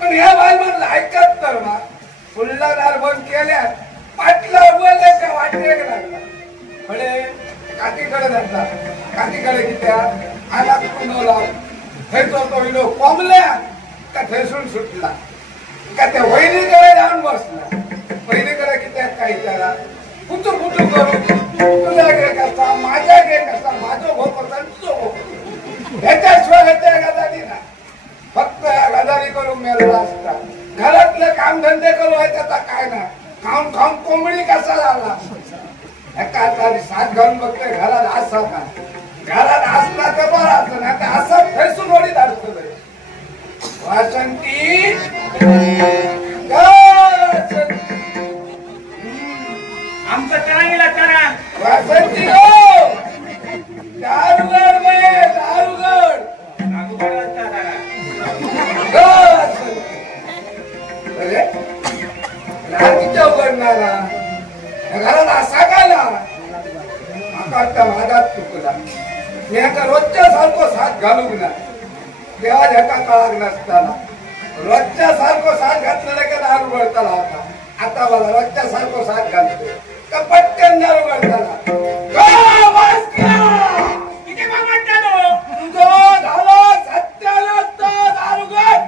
पण ह्या बाई माणसं ऐकत तर ना. फुल्ला दार बंद केल्या पाटला उघडले का वाटले लागला. म्हणजे काकीकडे जाता. काकीकडे कित्या आला कुंडवला. थैतो तो विलो कोंबल्या का थैसून सुटला का त्या वहिनीकडे जाऊन बसला. वहिनीकडे किती काय त्याला कुठू कुठू करू. तुझा घे कसा माझ्या घे कसा माझं भोपत तुझं भोपत. ह्याच्याशिवाय ह्याच्या गदारी ना. फक्त या गदारी करून मेला असता. घरातले कामधंदे करू त्याचा काय ना. खाऊन खाऊन कोंबडी कसा झाला. एका हाताने साथ घालून बघतोय घरात असा का. घरात असला तर बरं असं ना तर असं फैसून वडीत अडचण. वासंती आमचं तरांगीला तरा. वासंती हो दारुगड बाई दारुगड. अरे रात्रीच्या उघडणारा घरात असा काला. आता माझात चुकला. मी आता रोजच्या सारखं साथ घालू ना. देवा ह्याचा काळाग नसताना रोजच्या सारखं साथ घातलेला का दारू उघडताना होता. आता मला रोजच्या सारखं साथ घालतो का पटकन दारू उघडताना. तुझं झालं सत्याला दारुगड.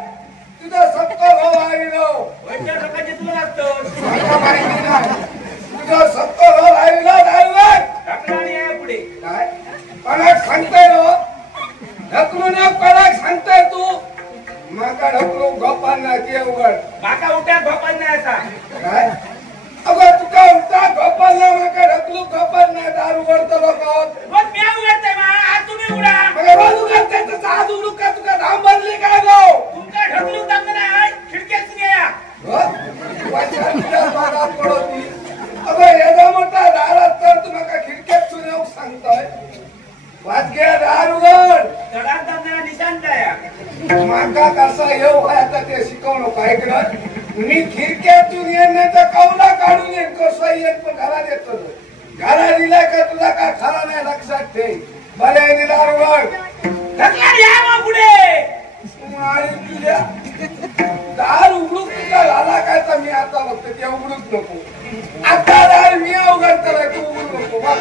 तुझं सत्य भाऊ आहे तुला लागतं तुझं सत्य भाऊ आहे दारुगड. पुढे काय कोणाक सांगताय हो. ढकलून कोणाक सांगताय तू. माका ढकलू गोपांना ते उघड. माका उठ्या भोपाल नाही असा. काय अगं तुका उलटा गोपांना माका ढकलू गोपांना दार उघडतो लोक. मग मी उघडते आज तुम्ही उघडा. मग रोज उघडते तसं आज उघडू का. तुका धाम भरली काय गो. तुमचा ढकलून टाकलं नाही खिडक्यात घ्या. पडवती. अगं एवढा मोठा दारात तर तुम्हाला खिडक्यात सुरू सांगतोय. वाजग्या दार उघड. तडात दाबणारा निशांत आहे. माका कसा येऊ आता ते शिकवणूक ऐकलं. मी खिडक्यातून येण्याचा कौला काढून येईन. कसं येईन पण घरात येतो. घरात दिला का तुला काय खरा नाही लक्षात ठेव. बऱ्या दार उघड. ढकला या मग पुढे. तुझ्या दार उघडूक तुला झाला काय तर मी आता बघतो ते उघडूच नको. आता दार मी उघडतो तू उघडू नको. बघ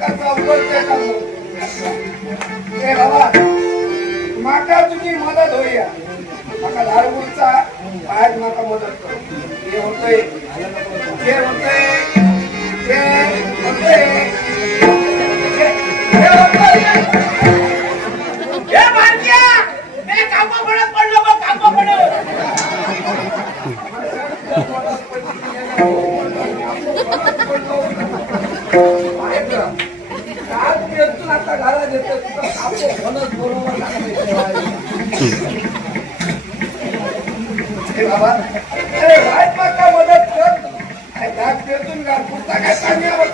कसा उघडते का हे बाबा. माका तुझी मदत होईया. माका दार उघडचा आज माका मदत कर. हे होतंय हे होतंय हे होतंय हे होतंय. हे भारतीय ते कापा पडत पडलं मग कापा पडत. आता घरात येतो तुझा कापो म्हणत बरोबर बाबा. अरे वाईट माका मदत कर. दात पेटून घाल. पुढचा काय सांगण्यावर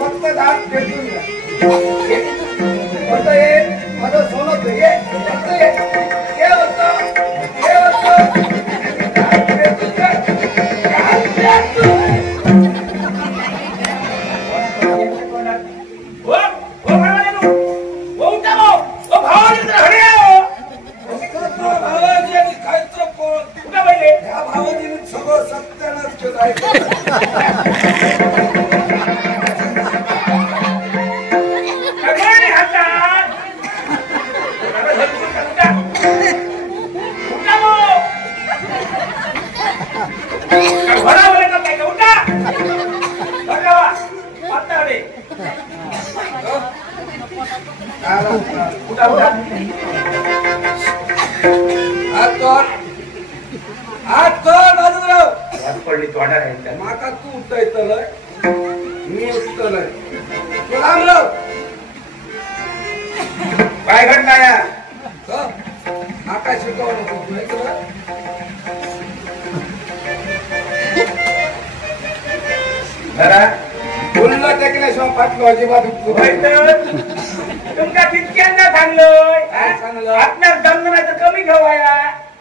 फक्त दात पेटून घ्या. फक्त हे माझं सोनं हे फक्त हे होतं हे होतं. दात पेटून घ्या. दात पेटून. सगळं सत्यानाच केलं. उठा उठा हात कर बाजूराव पडली तोंडा राहील माका तू उठतलय मी उठतलय तू रामराव काय घडला या माका शिकवू नको जरा बोललं टेकल्याशिवाय फाटलो अजिबात तुमका कितक्यांदा सांगलोय काय सांगलं? आपल्या दमनाचं कमी घेवाया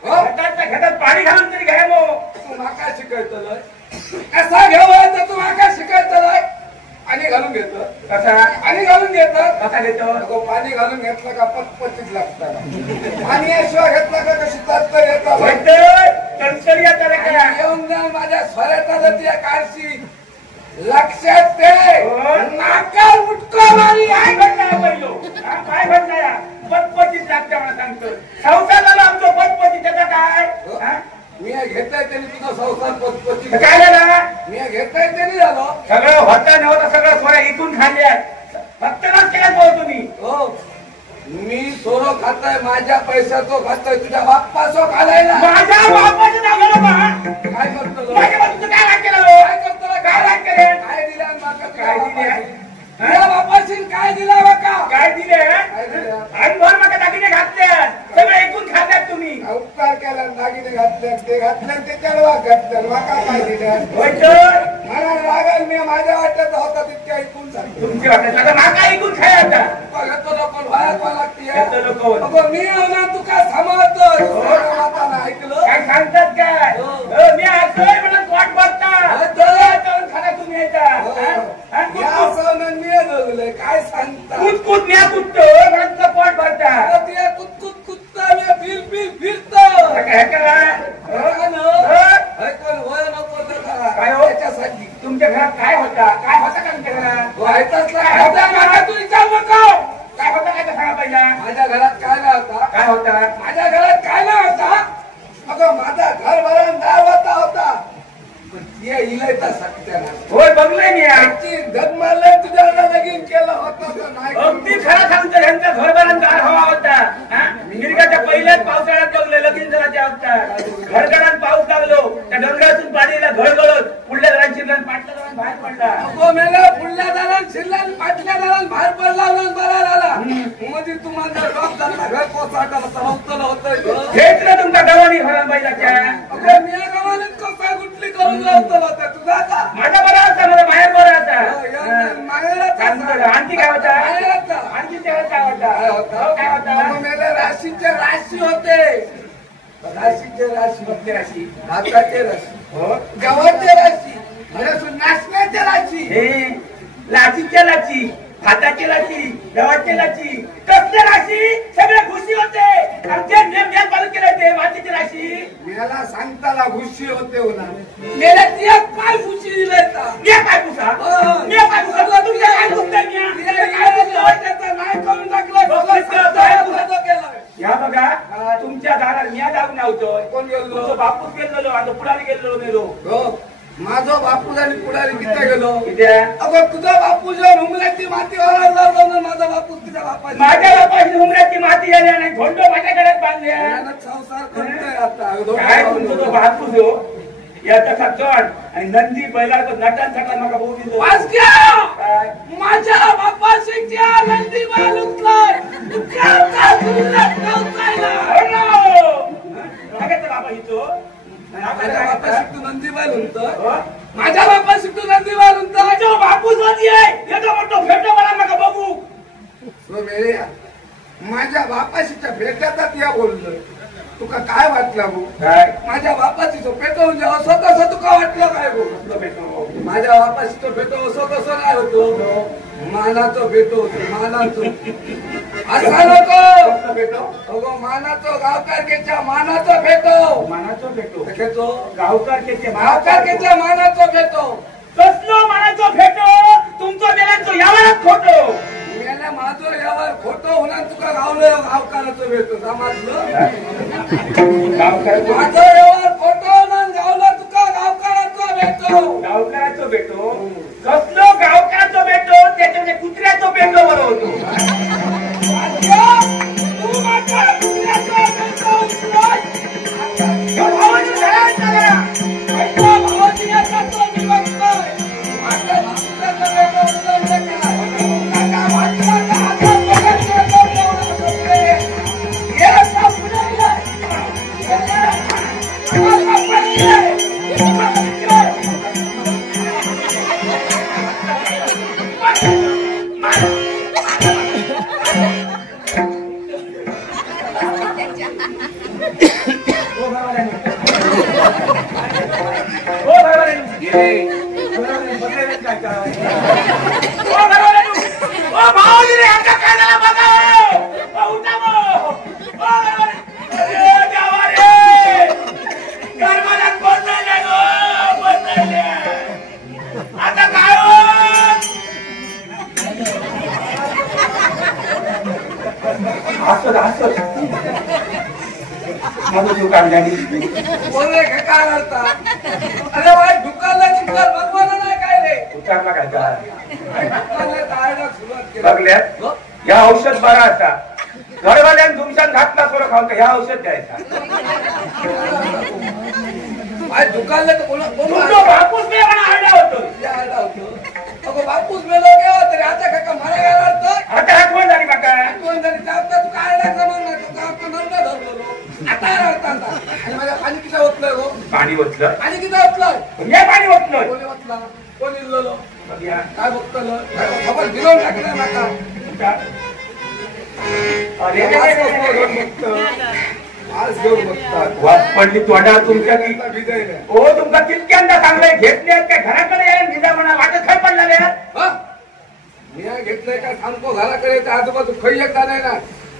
घटाच्या घटात पाणी घालून तरी घ्या मग तू माका शिकवतलय कसा घेवायचा तू माका शिकवतलय पाणी घालून घेत कसा पाणी घालून घेत कसा घेतो नको पाणी घालून घेतलं का पटपटीत लागतात पाणी याशिवाय घेतलं का कशी तात्पर येतात कणकरी आता रे काय येऊन जा माझ्या स्वराचा जाती काढशी लक्षात ठेव नाका उठको मारी काय घडणार पहिलो काय घडणार पटपटीत लागते मला सांगतो संसाराला आमचं पटपटी त्याचा काय मी घेताय त्यांनी तुझा संसार पटपटी काय झाला मी घेताय त्यांनी झालो सगळं होता नव्हता सगळं स्वरा इथून खाल्ल्या फक्त नाच केला भाऊ तुम्ही हो मी सोरो खाताय माझ्या पैशाचो खाताय तुझ्या बाप्पाचो खालायला माझ्या बापाचं नाव गेलं बा काय करतो माझ्या बापाचं काय राग केलं काय करतो काय राग केले काय दिला माका काय दिले? तुझ्या बापाशी काय दिला बाका काय दिले काय दिला आणि भर मग दागिने घातल्या सगळं ऐकून खात्यात तुम्ही उपकार केला दागिने घातले ते घातले ते चढवा घातले माका काय दिलं होय तर मला रागाल मी माझ्या वाटत होता तितक्या ऐकून सांगतो तुमची वाटत आता माका ऐकून खाय आता घेतो लोक भयात लागते घेतो लोकं. अगो मी होणार तू काय सांभाळतो ऐकलं काय सांगतात काय मी असोय म्हणून वाट बघता खाना तुम्ही काय सांगता कुत म्या कुत्तो म्हणून तुझं पोट भरता ते कुत्कुत कुत्ता मी फिरतो वय नको काय हो? त्याच्यासाठी तुमच्या घरात काय होता का तुमच्या घरात व्हायचाच काय होता मला तू विचार नको काय होता काय ते सांगा पहिला माझ्या घरात काय ना होता काय होता माझ्या घरात काय ना होता अगं माझा घर भरण दार होता इलायचा सत्याना होय बघलंय मी धग मारलंय तुझ्या लगीन केलं होतं नाही अगदी खरं सांगतो ह्यांचा घरभरण गार हवा होता मिरगाच्या पहिल्याच पावसाळ्यात बघले लगीन जराच्या होता घरगडात पाऊस लागलो त्या डोंगरातून पाणीला घर गळत पुढल्या जणांची शिरलं पाटल्या जणांना बाहेर पडला अगो मेला पुढल्या दारात शिरल्यान पाटल्या दारात बाहेर पडला म्हणून बरा झाला मध्ये तुम्हाला डॉक झाला घर कोसाटा होतं होतं हेच ना तुमच्या गव्हाणी घरात बैलाच्या अगं मी गावाला कोसा गुटली करून लावतो होता तुझा का माझा बरा होता मला बाहेर बरा होता माहेराचा आणखी काय होता माहेराचा आणखी त्यावेळेस काय होता काय होता मेला राशीचे राशी होते राशीचे राशी भक्ती राशी भाताचे राशी हो गव्हाचे राशी नाचण्याचे राशी हे लाचीच्या लाची भाताची लाची गव्हाची लाची कसल्या राशी सगळे खुशी होते आमचे नेम नेम पालन केले ते मातीची राशी मला सांगताला खुशी होते होणार मेला तिला काय खुशी दिलाय मी काय पुसा मी काय पुसा तुमच्या काय पुसताय मी नाही करून टाकलं या बघा तुमच्या दारात मी जाऊन नव्हतोय कोण गेलो तुमचं बापूच गेलेलो आता पुढारी गेलेलो मेलो माझा बापू आणि पुढारी किती गेलो कित्या अगं तुझा बापू जेव्हा उमऱ्याची माती वाढवला माझा बापू तुझ्या बापा माझ्या बापाची उमऱ्याची माती आली आणि झोंडो माझ्या गळ्यात बांधल्या संसार करतोय आता काय तुमचं तो बापू जो याचा चढ आणि नंदी बैलाचा नटान सटा मग भाऊ दिलो काय माझ्या बापाशी त्या नंदी बालुकलाय तू काय बाबा हितो माझ्या बापाशी तू नंदी बालुकतो माझ्या बापाशी तू नंदी बालुकतो माझा बापूच वादी आहे याचा मोठो फेटो मला नका बघू माझ्या बापाशीच्या भेटातात या बोललं तुका काय वाटलं भाऊ काय माझ्या बापाची तो पेटवून जेव्हा स्वतः तुका वाटलं काय भाऊ माझ्या बापाशी तो भेटो असं कसं नाही होतो मानाचं भेटो होतो मानाचं असा नको भेटो अगो मानाचं गावकारकेच्या मानाचं भेटो मानाचो भेटो घेतो गावकारकेचे गावकारकेच्या मानाचं भेटो कसलो मानाचो भेटो तुमचं बेलांचो यावरच खोटो मेल्या माझं यावर खोटं होणार तुका गावलं गावकाराचं भेटो समजलं माझं यावर खोटं होणार गावलं तुका गावकाराचं भेटो गावकऱ्याचो भेटो कसलो गावकऱ्याचो भेटो त्याच्यामध्ये कुत्र्याचो भेटो बरोबर होतो माझं जीव काढल्याने बोलले काय करता? अरे वाईट ढुकालला चिंता भगवान नाही काय रे उचारला काय का ढुकालले ताळायला सुरुवात केली. बघल्यात या औषध बरा असा घरवाल्यान तुमच्यात घातला सोडा खाऊन का ह्या औषध द्यायचा वाईट ढुकालले तर तुमचा बापूस मी म्हणा आडा होतो अगो बापूस मेलो केव्हा तरी आता काका मला काय वाटतं आता हा कोण झाली काका कोण तरी त्यात तू काय जमान नाही तू काम नंदा धरलो आता राहता आणि माझ्या पाणी किती ओतलंय गो पाणी ओतलं पाणी किती ओतलंय हे पाणी ओतलं कोणी ओतला कोणी इल्लो बघूया. काय बघतलं खबर गिरवून टाकलं नका अरे आज घेऊन बघतात वाट पडली तोंडा तुमच्या की विजय नाही हो तुमचा कितक्यांदा चांगलंय घेतले काय घराकडे यायला निजा म्हणा वाटत काय पडला मी घेतलंय काय सांगतो घराकडे त्या आजूबाजू खैयक का नाही ना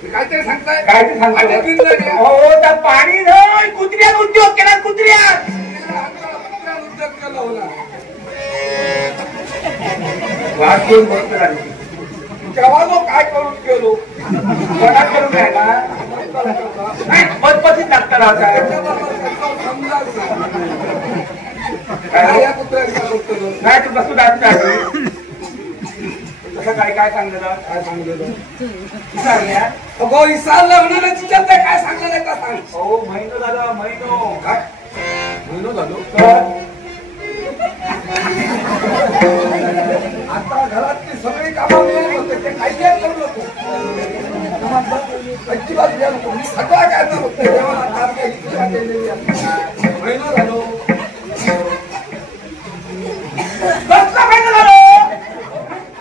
मी काहीतरी सांगताय काय ते सांगतो आता दिन नाही आहे. हो त्या पाणी नाही कुत्र्यात उद्योग केला कुत्र्यात उद्योग केला होला वाचून बसतो राहिली. तेव्हा तो काय करून गेलो कोणा करून राहिला नाही पदपतीत लागता राहता समजाच नाही या कुत्र्यांचा बघतो नाही तू बसू दाखवू कसं काय काय सांगलं काय सांगलेलं सांगल्या अगो इसारला म्हणून तिच्यात काय सांगलं का सांग हो महिनो झाला महिनो काय महिनो झालो आता घरातली सगळी कामं मिळाली होते ते काही करू नको अजिबात द्या नको मी सगळं काय होतं जेव्हा काम केलेली महिनो झालो कसं महिनो झालो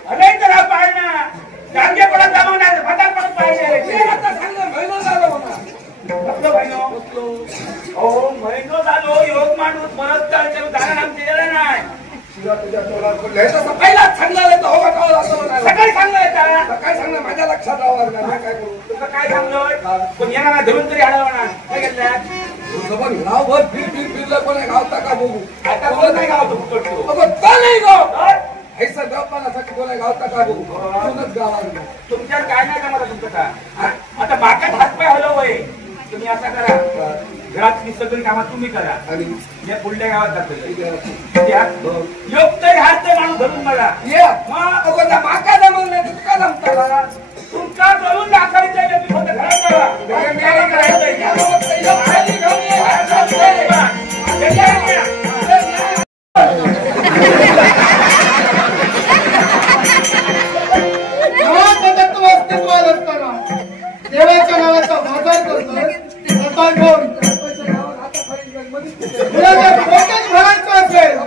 अरे तर पाळणा गांगे पडत जमवणार फटाक पडत पाहिजे आता सांगलं महिनो झालो म्हणा कसलं महिनो हो महिनो झालो योग माणूस परत चालते उदाहरण आमचे दिलं नाही तुझ्या तोंडात बोलले तसं पहिलाच सांगणार हो का सकाळी सांगलं का काय सांगणार माझ्या लक्षात राहावं लागणार काय करू तुझं काय सांगलं पण येणार ना धरून तरी आला म्हणा काय घेतल्यात तुझं पण गावभर फिरलं कोणी गावता का बघू आता बोलत नाही गाव तू अगं का नाही गाव ऐसा गावपानासाठी कोणी गावता का बघू तुझंच गाव आहे तुमच्यावर काय नाही का मला तुमचं का आता बाकात हातपाय हलवय तुम्ही असा करा घरातली सगळी कामं तुम्ही करा आणि या पुढल्या गावात जातो इथे त्या योग तरी हात माणूस धरून बघा ये अगं त्या माका जमल नाही तर तुका जमता तुमचा करून दाखवायचं आहे मी फक्त घरात तत्व अस्तित्वात असताना देवाच्या नावाचा बाजार करतोय स्वतः घेऊन तुला जर पोटच भरायचं असेल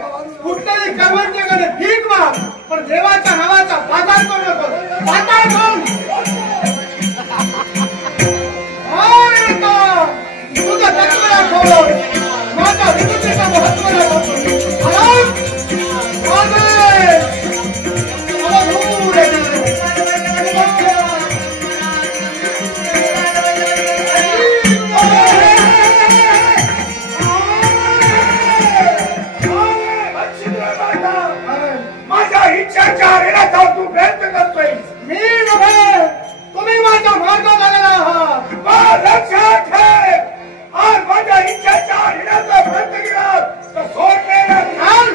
कुठल्याही कर्मचाऱ्याकडे भीक माग पण देवाच्या नावाचा बाजार करू नको बाजार घेऊन तुझं तत्व दाखवलं माझ्या विभूतीचं महत्व माझ्या इच्छाच्या हरेला जाऊन तू प्रयत्न करतोय मी नव्हे तुम्ही माझ्या मार्गात आलेला आहात लक्षात ठेव आज माझ्या इच्छाच्या हरेला प्रयत्न केला तर सोड हरी नाम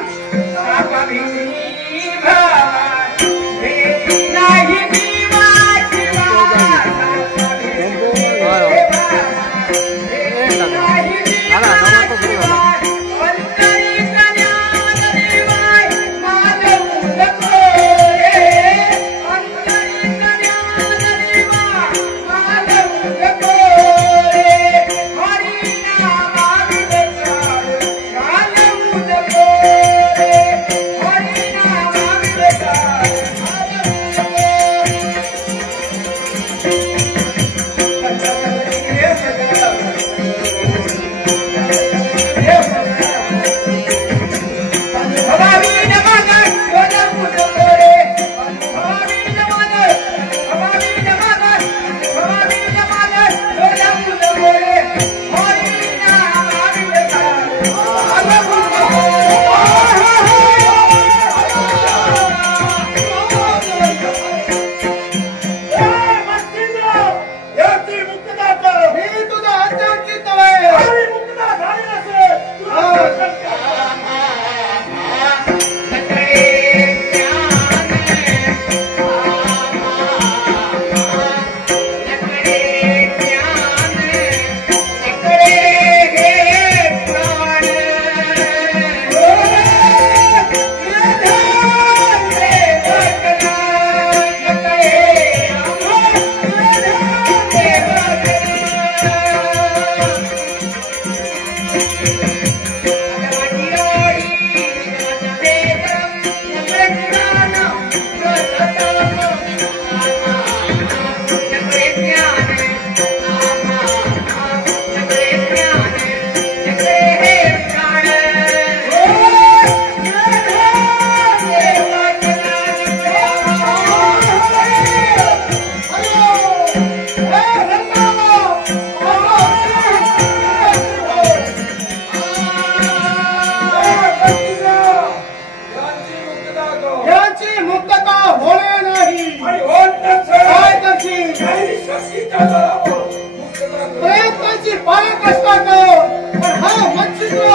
आणि होत नसेल काय करशील? काही शक्तीच्या बळावर मुक्त करा. प्रयत्नाची पराकाष्ठा करून पण हा मच्छिंद्र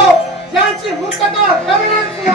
ज्यांची मुक्तता करण्याची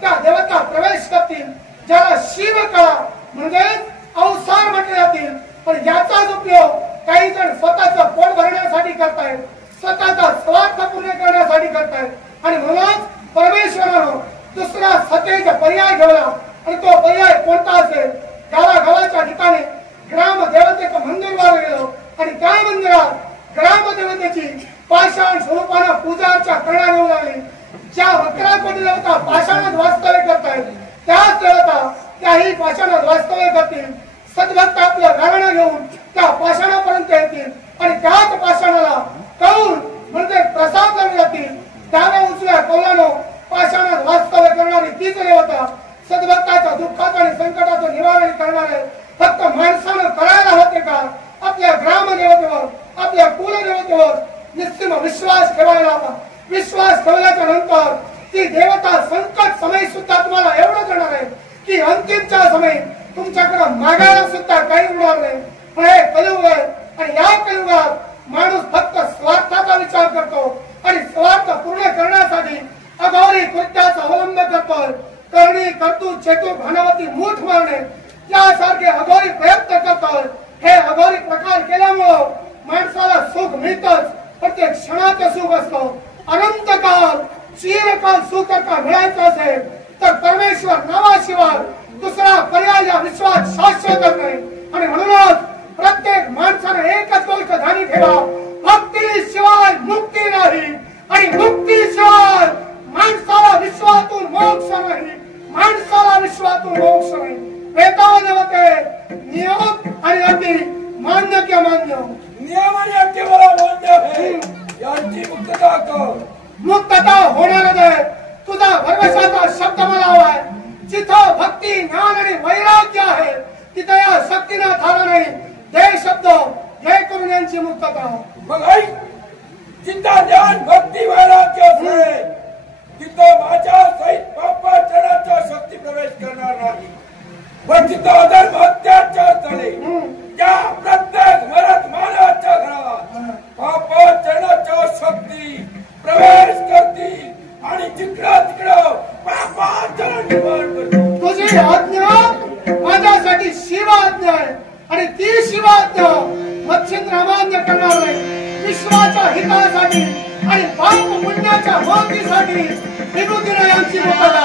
त्या देवता प्रवेश करतील ज्याला शिवकळा म्हणजे अवसाद केले जातील, पण याचाच उपयोग काही जण स्वतःचं पोट भरण्यासाठी करतायत, स्वतःचा स्वार्थ पूर्ण करण्यासाठी करतायत आणि म्हणूनच परमेश्वरानं दुसरा सतेचा पर्याय ठेवला आणि तो पर्याय कोणता असेल? गावागावाच्या ठिकाणी ग्रामदेवतेचं मंदिर बांधलं गेलं आणि त्या मंदिरात ग्रामदेवतेची पाषाण स्वरूपानं पूजा अर्चा करण्यात येऊ लागली. ज्या 11 कोटी देवता पाषाणात वास्तव्य करतायत त्याच देवता त्याही पाषाणात वास्तव्य करतील. सद्भक्त आपलं गाणं घेऊन त्या पाषाणापर्यंत येतील आणि त्याच पाषाणाला कौल म्हणजे प्रसाद लावले जातील. डाव्या उजव्या कौलानं पाषाणात वास्तव्य करणारी तीच देवता सद्भक्ताच्या दुःखाचं आणि संकटाचं निवारण करणारे फक्त माणसानं करायला होते का? आपल्या ग्रामदेवतेवर, आपल्या कुलदेवतेवर निश्चित विश्वास ठेवायला हवा. विश्वास ठेवल्याच्या नंतर ती देवता संकट समय सुद्धा तुम्हाला एवढं देणार आहे की अंतिमच्या समय तुमच्याकडे मागायला सुद्धा काही उरणार नाही. पण हे कलियुग आहे आणि या कलियुगात माणूस फक्त स्वार्थाचा विचार करतो आणि स्वार्थ पूर्ण करण्यासाठी अघोरी कृत्याचा अवलंब करतोय. करणी कर्तू चेतू भानवती मूठ मारणे यासारखे अघोरी प्रयत्न करतोय. हे अघोरी प्रकार केल्यामुळं माणसाला सुख मिळतच, पण ते क्षणाचं सुख असतं. अनंत काळ चिरकाल सुख का मिळायचं असेल तर परमेश्वर नावाशिवाय दुसरा पर्याय या विश्वात शाश्वत नाही. आणि म्हणूनच प्रत्येक माणसाने एकच गोष्ट ध्यानी ठेवा, भक्तीशिवाय मुक्ती नाही आणि मुक्तीशिवाय माणसाला विश्वातून मोक्ष नाही. माणसाला विश्वातून मोक्ष नाही. वेदादेवते नियम आणि अटी मान्य किंवा मान्य? नियम आणि अटी मला मान्य आहे. यांची मुक्तता कर. मुक्तता होणारच आहे. तुझा भरवशाचा शब्द मला हवाय. जिथं भक्ती ज्ञान आणि वैराग्य आहे तिथं या शक्तीनं थांबणार नाही. जय शब्द जय करून यांची मुक्तता. मग ऐक, जिथं ज्ञान भक्ती वैराग्य असेल तिथं माझ्या सहित पापाचरणाच्या शक्ती प्रवेश करणार नाही. पण तिथं अधर्म अत्याचार झाले त्या प्रत्येक मरत मानवाच्या घरात पापाचरणाच्या शक्ती प्रवेश करतील आणि तिकडं तिकडं पापाचरण निर्माण करतील. तुझी आज्ञा माझ्यासाठी शिव आज्ञा आहे आणि ती शिव आज्ञा मच्छिंद्र अमान्य करणार नाही. विश्वाच्या हितासाठी आणि पाप पुण्याच्या मोतीसाठी विभूतीने यांची मुक्तता.